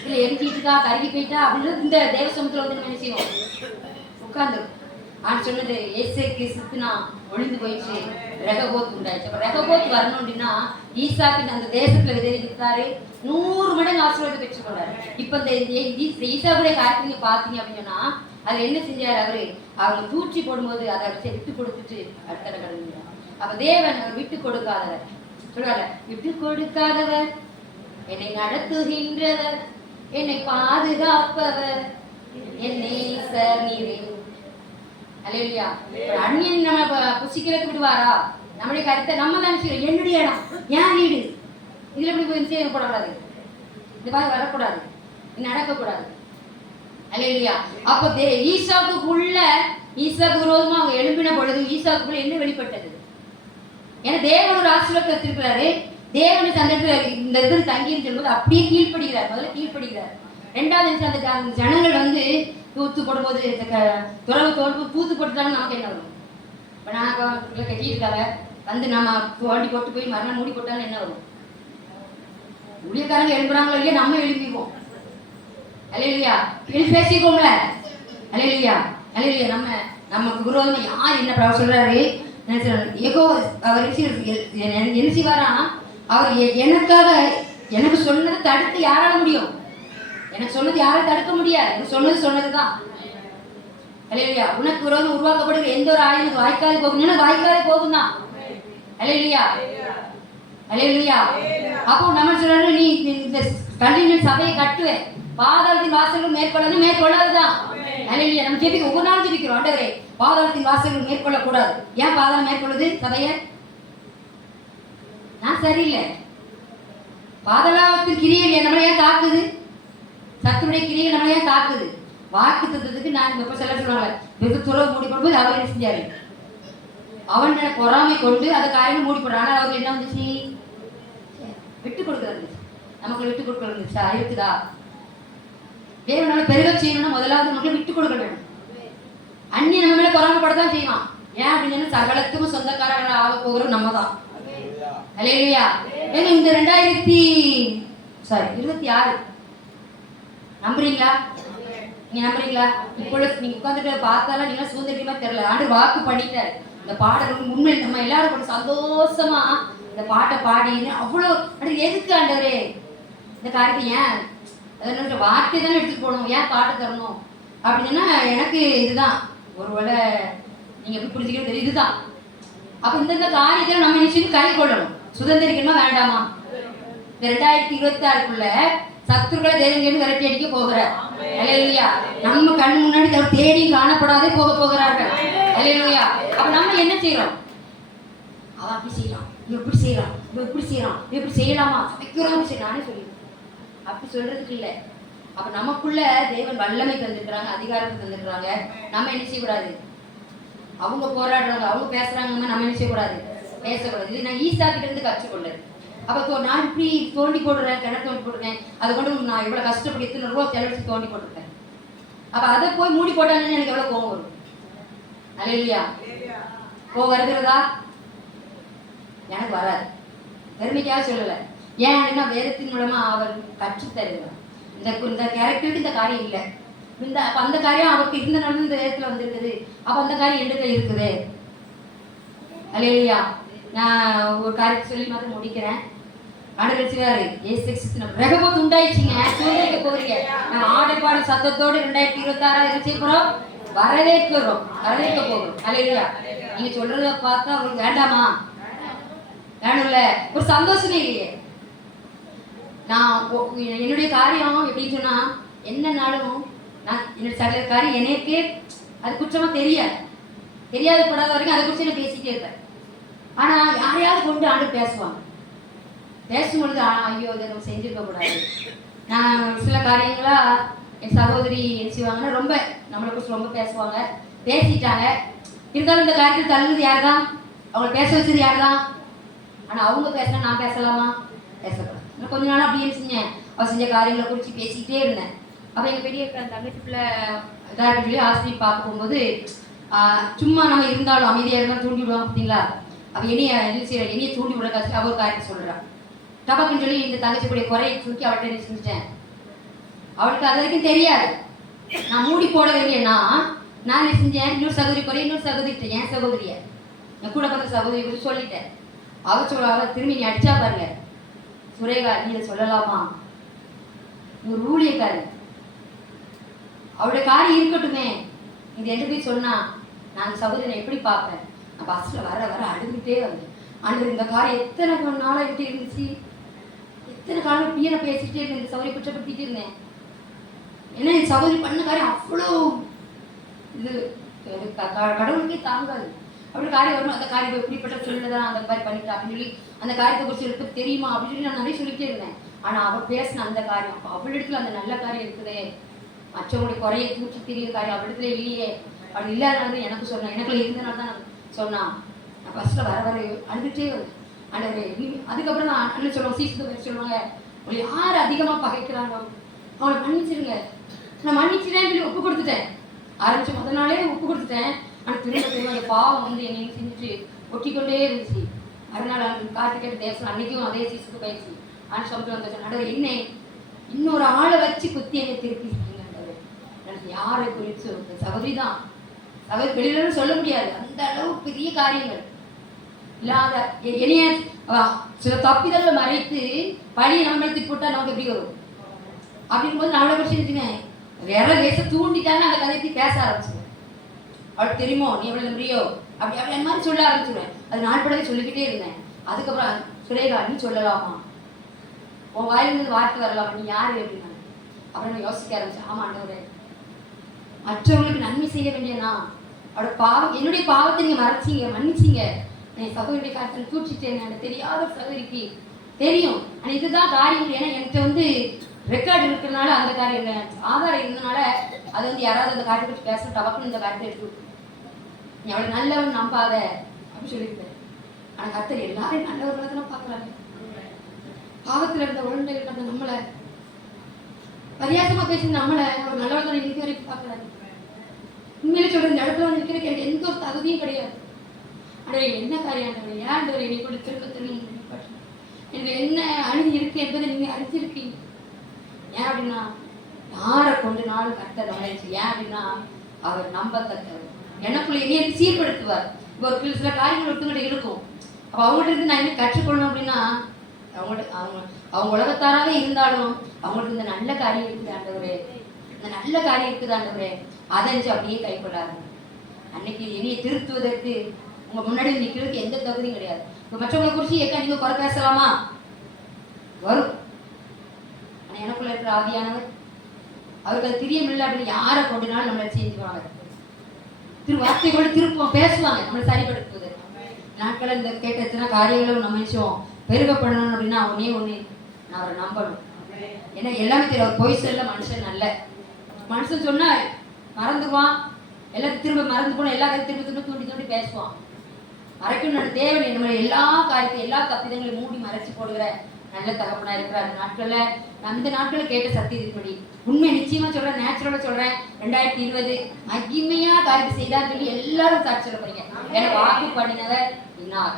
இல்லை எரிஞ்சிட்டுக்கா கருகி போயிட்டா அப்படின்னு இந்த தேவசமத்துல வந்து நம்ம என்ன செய்வோம்? உட்கார்ந்து நான் சொன்னது ஏசேக்கு சித்துனா ஒளிந்து போயிடுச்சு, ரெகபோத் உண்டாயிடுச்சு. அப்ப ரெகபோத் வரணும் அப்படின்னா ஈசாக்கு அந்த தேசத்துல விதைத்தாரு, 100 மடங்கு ஆசீர்வாதத்தை பெற்றுக்கொண்டாரு. இப்ப இந்த ஈசாவுடைய காரியத்தை நீங்க பாத்தீங்க அப்படின்னா அது என்ன செஞ்சாரு? அவரு அவங்க தூற்றி போடும்போது அதை விட்டு கொடுத்துட்டு அடுத்த கடந்து. அப்ப தேவன் அவர் விட்டு கொடுக்காதவர் சொல்றாரு, விட்டு கொடுக்காதவர், என்னை நடத்துகின்றவர், என்னை பாதுகாப்பவர், என்னை நீரே. அல்லேலூயா. அந்நியன் நம்ம புசிக்கிறதுக்கு விடுவாரா? நம்முடைய கருத்தை நம்ம தான் செய்யறோம். என்னுடைய இடம், என் வீடு, இதுல எப்படி போய் செய்யப்படக்கூடாது, இந்த மாதிரி வரக்கூடாது, நடக்கக்கூடாது. அல்லேலூயா. அப்ப ஈசாக்கு விரோதமா அவங்க எழும்பின பொழுது ஈசாக்குள்ள என்ன வெளிப்பட்டது? ஏன்னா தேவன் ஒரு ஆசீர்வாதத்தை வச்சிருக்கிறாரு. தேவனை சந்தத்துல இந்த இடத்துல தங்கின்னு சொல்லும்போது அப்படியே கீழ்ப்படுகிறார். முதல்ல கீழ்ப்படுகிறார். ரெண்டாவது அந்த ஜனங்கள் வந்து தூத்து போடும்போது துறவு தோல்பு தூத்து போட்டுட்டாலும் நமக்கு என்ன வரும்? இப்போ நான் கட்டியிருக்காங்க வந்து நம்ம வண்டி போட்டு போய் மறுநாள் மூடி போட்டாலும் என்ன வரும்? ஊழியக்காரங்க எழுப்புறாங்களோ இல்லையா, நம்ம எழுப்பிடுவோம். அல்லேலூயா. பேசிக்கோங்கள. அல்லேலூயா. அல்லேலூயா. நமக்கு விரோதமா யார் என்ன பிரபு சொல்றாரு? ஏகோ அவர் என்ன செய்வாரா? அவர் எனக்காக எனக்கு சொன்னதை தடுக்க யாரால முடியும்? எனக்கு சொன்னது யாரும் தடுக்க முடியாது. எனக்கு சொன்னதுதான். அல்லேலூயா. உனக்கு விரோதம் உருவாக்கப்படுகிற எந்த ஒரு ஆயுதம் வாய்க்காலே போகும், வாய்க்காலே போகும் தான். அல்லேலூயா. அல்லேலூயா. அப்போ நம்ம சொல்றாரு, நீ இந்த கண்டினியூ சபையை கட்டுவேன், பாதாளத்தின் வாசல்கள் மேற்கொள்ளது மேற்கொள்ளாதுதான். அல்லேலூயா. நம்ம ஜெபிக்க ஒவ்வொரு நாள் ஜெபிக்கிறோம், ஆண்டவரே பாதாளத்தின் வாசல்கள் மேற்கொள்ளக்கூடாது. ஏன் பாதாளம் மேற்கொள்ளுது சபைய? நான் சரியில்லை. பாதாளத்தின் கிரியைகள் நம்மளை ஏன் தாக்குது? சத்துடைய கிரியைகள் நம்மளை ஏன் தாக்குது? வாக்கு தத்துவத்துக்கு நான் இப்ப சொல்ல சொல்றாங்க, வெகு துறவு மூடி போடும்போது அவர் என்ன செஞ்சாரு? அவன் பொறாமை கொண்டு அதை காரியம் மூடி போடுறான். ஆனால் அவர்கள் என்ன வந்துச்சு? விட்டு கொடுக்குறது. நமக்கு விட்டு கொடுக்குறது இருக்குதா? தேவனால பெருக செய்யணும்னா முதலாவது நமக்கு விட்டு கொடுக்க வேண்டும். அந்நிய நம்ம மேல பொறாமைப்படத்தான் செய்யலாம். ஏன் அப்படின்னு சகலத்துக்கும் சொந்தக்காரர்கள் ஆக போகிறோம் நம்ம தான். அல்லேலூயா. இந்த 2026 நம்புறீங்களா? நீங்க நம்புறீங்களா? இப்பொழுது நீங்க உட்காந்துட்டு பார்த்தாலும் நீங்க சுதந்திரமா தெரியல. ஆண்டு வாக்கு பண்ணிட்டாரு. இந்த பாடல்கள் உண்மை நம்ம எல்லாரும் கூட சந்தோஷமா இந்த பாட்டை பாடி அவ்வளவு எதுக்கு ஆண்டவரே இந்த காரியத்தை ஏன் அதனால வார்த்தை தானே எடுத்துட்டு போகணும், ஏன் பாட்டு தரணும் அப்படின்னா எனக்கு இதுதான் ஒருவேளை நீங்க எப்படி புரிஞ்சுக்கிறது இதுதான். அப்ப இந்த காரியத்தை நம்ம நிச்சயம் கை கொள்ளணும். சுதந்திரிக்கணுமா வேண்டாமா? இந்த 2026க்குள்ள சத்துருக்களை தேவன் விரட்டி அடிக்க போகிறார். அல்லேலூயா. நம்ம கண்ணு முன்னாடி தேடி காணப்படாதே போகிறார்கள். அல்லேலூயா. அப்ப நம்ம என்ன செய்யறோம்? அவன் அப்படி செய்யறான், எப்படி செய்யறான், எப்படி செய்யறான், எப்படி செய்யலாமா வைக்கிறோம் நானே சொல்லிடுறேன். அப்படி சொல்றதுக்கு இல்லை. அப்ப நமக்குள்ள தேவன் வல்லமை தந்துருக்குறாங்க, அதிகாரத்தை தந்துருக்குறாங்க. நம்ம என்ன செய்யக்கூடாது? அவங்க போராடுறாங்க, அவங்க பேசுறாங்க, நம்ம என்ன செய்யக்கூடாது? பேசக்கூடாது. இது நான் ஈசா கிட்ட இருந்து கற்றுக்கொள்ளது. அப்போ நான் இப்படி தோண்டி போடுறேன், கிணறு தோண்டி போடுறேன், அதை கொண்டு நான் இவ்வளோ கஷ்டப்பட்டு இத்தனை ரூபா செலவழிச்சு தோண்டி போட்டிருக்கேன். அப்போ அதை போய் மூடி போட்டாங்கன்னு எனக்கு எவ்வளோ கோவம் வரும். அல்லேலூயா. கோவம் வருகிறதா? எனக்கு வராது. பெருமைக்காக சொல்லலை. ஏன் அப்படின்னா வேதத்தின் மூலமா அவர் கற்றுத்தருகிறார். இந்த கேரக்டருக்கு இந்த காரியம் இல்லை, அப்போ அந்த காரியம் அவருக்கு இருந்தனால இந்த வேதத்தில் வந்திருக்குது. அப்போ அந்த காரியம் எண்டுக்க இருக்குது. அல்லேலூயா. நான் ஒரு காரியத்தை சொல்லி மட்டும் முடிக்கிறேன். ஆண்டவர் சொல்றாரு, ரெகபோத் உண்டாயிடுச்சுங்க, சுதந்திரிக்க போறீங்க. நம்ம ஆடைப்பாடு சத்தத்தோடு 2026 என்ன செய்ய போறோம்? வரவேற்க போகிறோம். அல்லேலூயா. நீங்க சொல்றத பார்த்தா உங்களுக்கு வேண்டாமா? வேணும்ல, ஒரு சந்தோஷமே இல்லையே. நான் என்னுடைய காரியம் எப்படின்னு சொன்னா, என்னன்னாலும் நான் என்னோட சகல காரியம் எனக்கே அது குற்றமா தெரியாது படாத வரைக்கும் அதை குறித்து நான் பேசிட்டே இருப்பேன். ஆனா யாரையாவது கொண்டு ஆண்டு பேசுவாங்க. பேசும்பொழுது ஐயோ இதை நம்ம செஞ்சிருக்க கூடாது. நான் சில காரியங்களா என் சகோதரி என்ன செய்வாங்கன்னா ரொம்ப நம்மளை குறித்து ரொம்ப பேசுவாங்க. பேசிட்டாங்க, இருந்தாலும் இந்த காரியத்தில் தள்ளுறது யார் தான்? அவங்களை பேச வச்சது யார் தான்? ஆனால் அவங்க பேசினா நான் பேசலாமா? பேசக்கூடாது. நான் கொஞ்ச நாள் அப்படியே செஞ்சேன். அவள் செஞ்ச காரியங்களை குறித்து பேசிக்கிட்டே இருந்தேன். அப்போ எங்கள் பெரிய தங்கச்சி பிள்ளை இதாக சொல்லி ஆசிரியர் பார்க்க போகும்போது சும்மா நம்ம இருந்தாலும் அமைதியாக இருந்தாலும் தூண்டி விடுவாங்க பார்த்தீங்களா? அவள் என்னைய தூண்டி விட கஷ்டம். அவள் காரியத்தை சொல்கிறான் டபாக்குன்னு சொல்லி இந்த தங்கச்சிக்குடைய குறையை தூக்கி அவள்கிட்ட என்ன செஞ்சுட்டேன். அவளுக்கு அது வரைக்கும் தெரியாது. நான் மூடி போட வேண்டியன்னா நான் என்ன செஞ்சேன், இன்னொரு சகோதரி குறைய இன்னொரு சகோதரிட்டேன். என் சகோதரியை என் கூட பார்த்த சகோதரி குறித்து சொல்லிட்டேன். அவள் திரும்பி நீ அடிச்சா பாருங்க, சுரேகா நீ இதை சொல்லலாமா? ஒரு ஊழியக்காரன், அவளுடைய காரியம் இருக்கட்டுமே, இது எந்த போய் சொன்னா நான் சகோதரனை எப்படி பார்ப்பேன்? நான் பஸ்ஸில் வர அழுதுகிட்டே வந்தேன். ஆண்டவர் இந்த காரியம் எத்தனை நாளாக கிட்டே இருந்துச்சு, எத்தனை காலம் பியனை பேசிக்கிட்டே இருந்தேன், இந்த சகோதரி குற்றப்படுத்திட்டு இருந்தேன். ஏன்னா என் சகோதரி பண்ண காரியம் அவ்வளோ இது கடவுளுக்கே தாங்காது. அப்படி காரியம் வரும், அந்த காரியம் எப்படிப்பட்ட சொல்லுதான் அந்த மாதிரி பண்ணிட்டா அப்படின்னு சொல்லி அந்த காரியத்தை குறித்து எனக்கு தெரியுமா அப்படின்னு சொல்லி நான் நிறைய சொல்லிட்டே இருந்தேன். ஆனால் அவள் பேசின அந்த காரியம், அவள் இடத்துல அந்த நல்ல காரியம் இருக்குதே, மற்றவங்களுடைய குறையை தூக்கி தெரியுற காரியம் அவள் இடத்துல இல்லையே. அப்படி இல்லாதனால எனக்கு சொன்னேன், எனக்குள்ள இருந்தனால தான் நான் சொன்னான். நான் ஃபஸ்ட்டில் வர அழுதுகிட்டே வந்தேன். ஆண்டவரே அதுக்கப்புறம் நான் அண்ணன் சொல்லுவாங்க, சீசத்துக்கு சொல்லுவாங்க, உங்களை யார் அதிகமாக பகைக்கிறாங்க அவனை மன்னிச்சிருங்க. நான் மன்னிச்சிட்டேன்னு சொல்லி ஒப்பு கொடுத்துட்டேன். ஆரம்பிச்சு முதல் நாளே ஒப்பு கொடுத்துட்டேன். ஆனால் திரும்ப அந்த பாவம் வந்து என்னை செஞ்சுட்டு ஒட்டிக்கொண்டே இருந்துச்சு. அதனால காத்து கேட்டு தேசம் அன்னைக்கும் அதே சீசுக்கு பயிற்சி ஆனால் சொல்லிட்டு வந்துச்சு, நடுவர் என்ன இன்னொரு ஆளை வச்சு குத்தி என்னை திருப்பி இருக்கீங்க. எனக்கு யாரை குறித்து சகோதரி தான், சகோதரி வெளியில சொல்ல முடியாது, அந்த அளவு பெரிய காரியங்கள் இல்லாத என்னைய சில தப்பிதல்ல மறைத்து பழியை நம்மளுக்கு போட்டால் நமக்கு எப்படி வரும் அப்படின் போது நான் குறிச்சு இருந்துச்சுங்க. வேற லேச தூண்டிட்டாங்க, அந்த கதையை பேச ஆரம்பிச்சுவேன். அவளுக்கு தெரியுமோ நீ எவ்வளோ நம்பியோ அப்படி அந்த மாதிரி சொல்ல ஆரம்பிச்சுடுவேன். அது நாட்படவே சொல்லிக்கிட்டே இருந்தேன். அதுக்கப்புறம் சுரேகா நீ சொல்லலாமா, உன் வாயிலிருந்து வார்த்தை வரலாமா, நீ யாரு அப்படின்னா. அப்புறம் நான் யோசிக்க ஆரம்பிச்சேன். ஆமா ஆண்டவரே, மற்றவங்களுக்கு நன்மை செய்ய வேண்டியனா அவளோட பாவம், என்னுடைய பாவத்தை நீங்க மறைச்சிங்க, மன்னிச்சிங்க. என் சகோதரியுடைய காலத்தில் தூக்கிட்டேன். எனக்கு தெரியாத சகோதரிக்கு தெரியும். ஆனால் இதுதான் காரியம். ஏன்னா என்கிட்ட வந்து ரெக்கார்டு இருக்கிறதுனால அந்த காரியம் ஆதாரம் இருந்தனால அது வந்து யாராவது அந்த காரியத்தை பற்றி பேச டவக்குன்னு இந்த காரியத்தை எடுத்து நீ அவளை நல்லவன் நம்பாத அப்படின்னு சொல்லியிருப்பேன். ஆனால் கர்த்தர் எல்லாரையும் நல்லவர்களை தான் பார்க்குறாங்க. பாவத்தில் இருந்த உடனே இருந்த நம்மளை பரியாசமாக பேசி நம்மளை ஒரு நல்லவர்களை இன்னைக்கு வரைக்கும் பார்க்குறாங்க. உண்மையிலே சொல்கிற இந்த இடத்துல வந்து நிற்கிறதுக்கு எனக்கு எந்த ஒரு தகுதியும் கிடையாது. ஆனால் என்ன காரியம் ஏன் என்னை கூட திரும்ப எனக்கு என்ன அழுதி இருக்கு என்பதை நீங்கள் அறிஞ்சிருக்கீங்க. ஏன் அப்படின்னா யாரை கொண்டு நாளும் கர்த்தர் வளைச்சு. ஏன் அப்படின்னா அவர் நம்பத்தக்கவர், எனக்குள்ள என்னைய சீர்படுத்துவார். இப்போ ஒரு சில காரியங்கள் ஒருத்தங்கிட்ட இருக்கும். அப்போ அவங்கள்ட்ட இருந்து நான் என்ன கற்றுக்கொள்ளணும் அப்படின்னா அவங்க உலகத்தாராகவே இருந்தாலும் அவங்களுக்கு இந்த நல்ல காரியம் இருக்குது ஆண்டவரே, இந்த நல்ல காரியம் இருக்குது ஆண்டவரே, அதை அப்படியே கைக்கொள்ளாரு. அன்னைக்கு என்னையை திருத்துவதற்கு உங்க முன்னாடி நிற்கிறதுக்கு எந்த தகுதியும் கிடையாது. இப்போ மற்றவங்களை குறித்து ஏக்கா நீங்க குறை பேசலாமா? வரும். ஆனால் எனக்குள்ள இருக்கிற ஆவியானவர் அவருக்கு அது தெரியமில்லை அப்படின்னு யாரை கொண்டுனாலும் நம்மளை செஞ்சுவாங்க. வார்த்தை கூட திருப்பம் பேசுவாங்க நம்மளை சரிப்படுத்துவது. நாட்கள் இந்த கேட்ட எத்தனை காரியங்களும் நம்ம நினைச்சோம் பெருக பண்ணணும் அப்படின்னா ஒண்ணு நான் அவரை நம்பணும். ஏன்னா எல்லாமே தெரியும். அவர் பொய் சொல்ல மனுஷன் நல்ல மனுஷன் சொன்னா மறந்துக்குவான், எல்லாத்தையும் திரும்ப மறந்து போன எல்லா கதையும் திரும்ப தூண்டி பேசுவான். மறைக்கணும். தேவன் நம்ம எல்லா காரியத்தையும் எல்லா தப்பிதங்களையும் மூடி மறைச்சு போடுகிற நல்ல தகப்பனா இருக்கிறார். அந்த நாட்கள்ல அந்த நாட்கள்ல கேட்ட சத்தியத்தின்படி உண்மை நிச்சயமா சொல்றேன், நேச்சுரலா சொல்றேன். 2020 மகிமையா காரியத்தை செய்தான்னு சொல்லி எல்லாரும் சாட்சி சொல்ல போறீங்க. ஏன்னா வாக்கு பண்ணினவர் இன்னார்,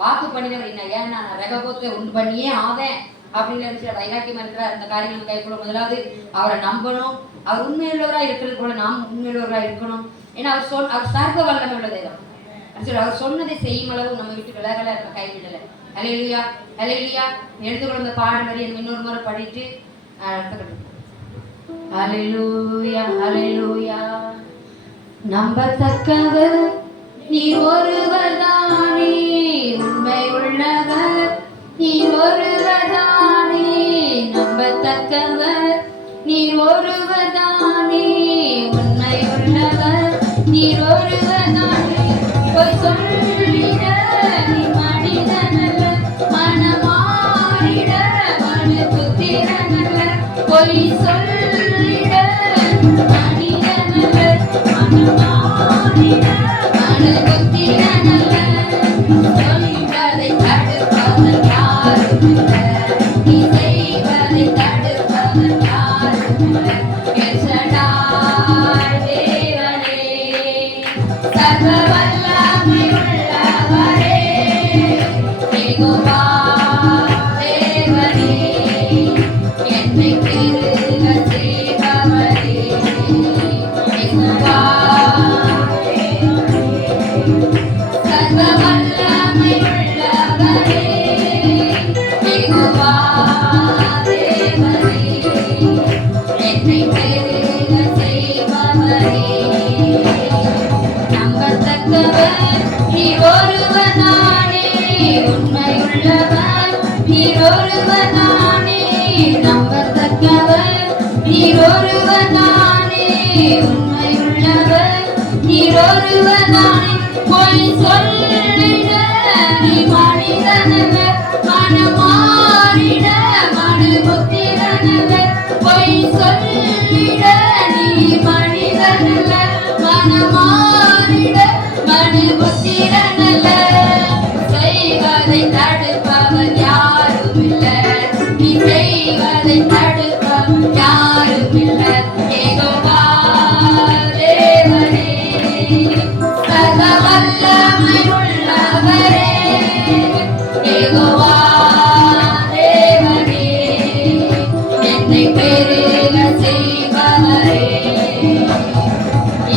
வாக்கு பண்ணினவர் என்ன, ஏன்னா நான் ரெகபோத்தை உண்டு பண்ணியே ஆவேன் அப்படின்னு சில வைராக்கியமா இருக்கிறார். அந்த காரியங்கள் கைக்குள்ள முதலாவது அவரை நம்பணும். அவர் உண்மையுள்ளவராக இருக்கிறது போல நாம் உண்மையுள்ளவராக இருக்கணும். ஏன்னா அவர் சர்வ வல்லமை உள்ள தெய்வம். அவர் சொன்னதை செய்யும் அளவு நம்ம விட்டு விலகல, நம்ம கைவிடலை. ஹல்லேலூயா, ஹல்லேலூயா. எடுத்துக்கொண்ட பாடல் வரி இன்னொரு முறை படிட்டு ஹல்லேலூயா, ஹல்லேலூயா. நம்பத்தக்கவர் நீ ஒருவர் தானே, உண்மை உள்ளவர் நீ ஒருவர் தானே. நம்பத்தக்கவர் நீ ஒருவர் தானே, உண்மை உள்ளவர் நீ ஒருவர் தானே. பொய் சொல்லிட நீ மனிதனல்ல, மனமாறிட மனு புத்திரனல்ல. பொய் சொல்லிட மனிதனல்ல, மனமாறிட மனு புத்திரனல்ல. சொல்வதை தடுப்பவன் யாரும் இல்லை, நீ செய்வதை தடுப்பவன் யாரும் இல்லை. தேவனே சர்வ வல்லமை உள்ளவரே, யெகோவா தேவனே, என்னை பெருக செய்பவரே. யெகோவா சர்வ வல்லமை உள்ளவரே, யெகோவா தேவனே, என்னை பெருக செய்பவரே. நம்பத்தக்கவர் நீ ஒருவர் தானே, உண்மை உள்ளவர் நீ ஒருவர் தானே. நம்பத்தக்கவர் நீ ஒருவர் தானே, உண்மை உள்ளவர் நீ ஒருவர் தானே. பொய் சொல்லிட நீ மனிதனல்ல, மனமாறிட மனு புத்திரனல்ல. பொய் சொல்லிட நீ மனிதனல்ல, மனமாறிட மனு புத்திரனல்ல. செய்வதை தடுப்பவன் யாரும் இல்லை, நீ செய்வதை தடுப்பவன் யாரும் இல்லை. யெகோவா தேவனே சர்வ வல்லமை உள்ளவரே, யெகோவா தேவனே, என்னை பெருக செய்பவரே.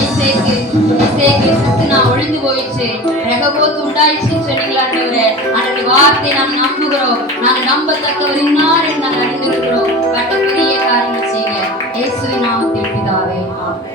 இசைக்கு நான் ஒழிந்து போயிடுச்சு, ரெகபோத் உண்டாயிடுச்சுன்னு சொன்னீங்களாண்டவரே. அந்த வார்த்தை நாம் நம்புகிறோம். நாங்கள் நம்பத்தக்கவர் இன்னார் என்று நாங்கள் அறிந்திருக்கிறோம். கட்ட பெரிய காரியங்கள் செய்ய இயேசுவின் நாமத்தில் பிதாவே, ஆமென்.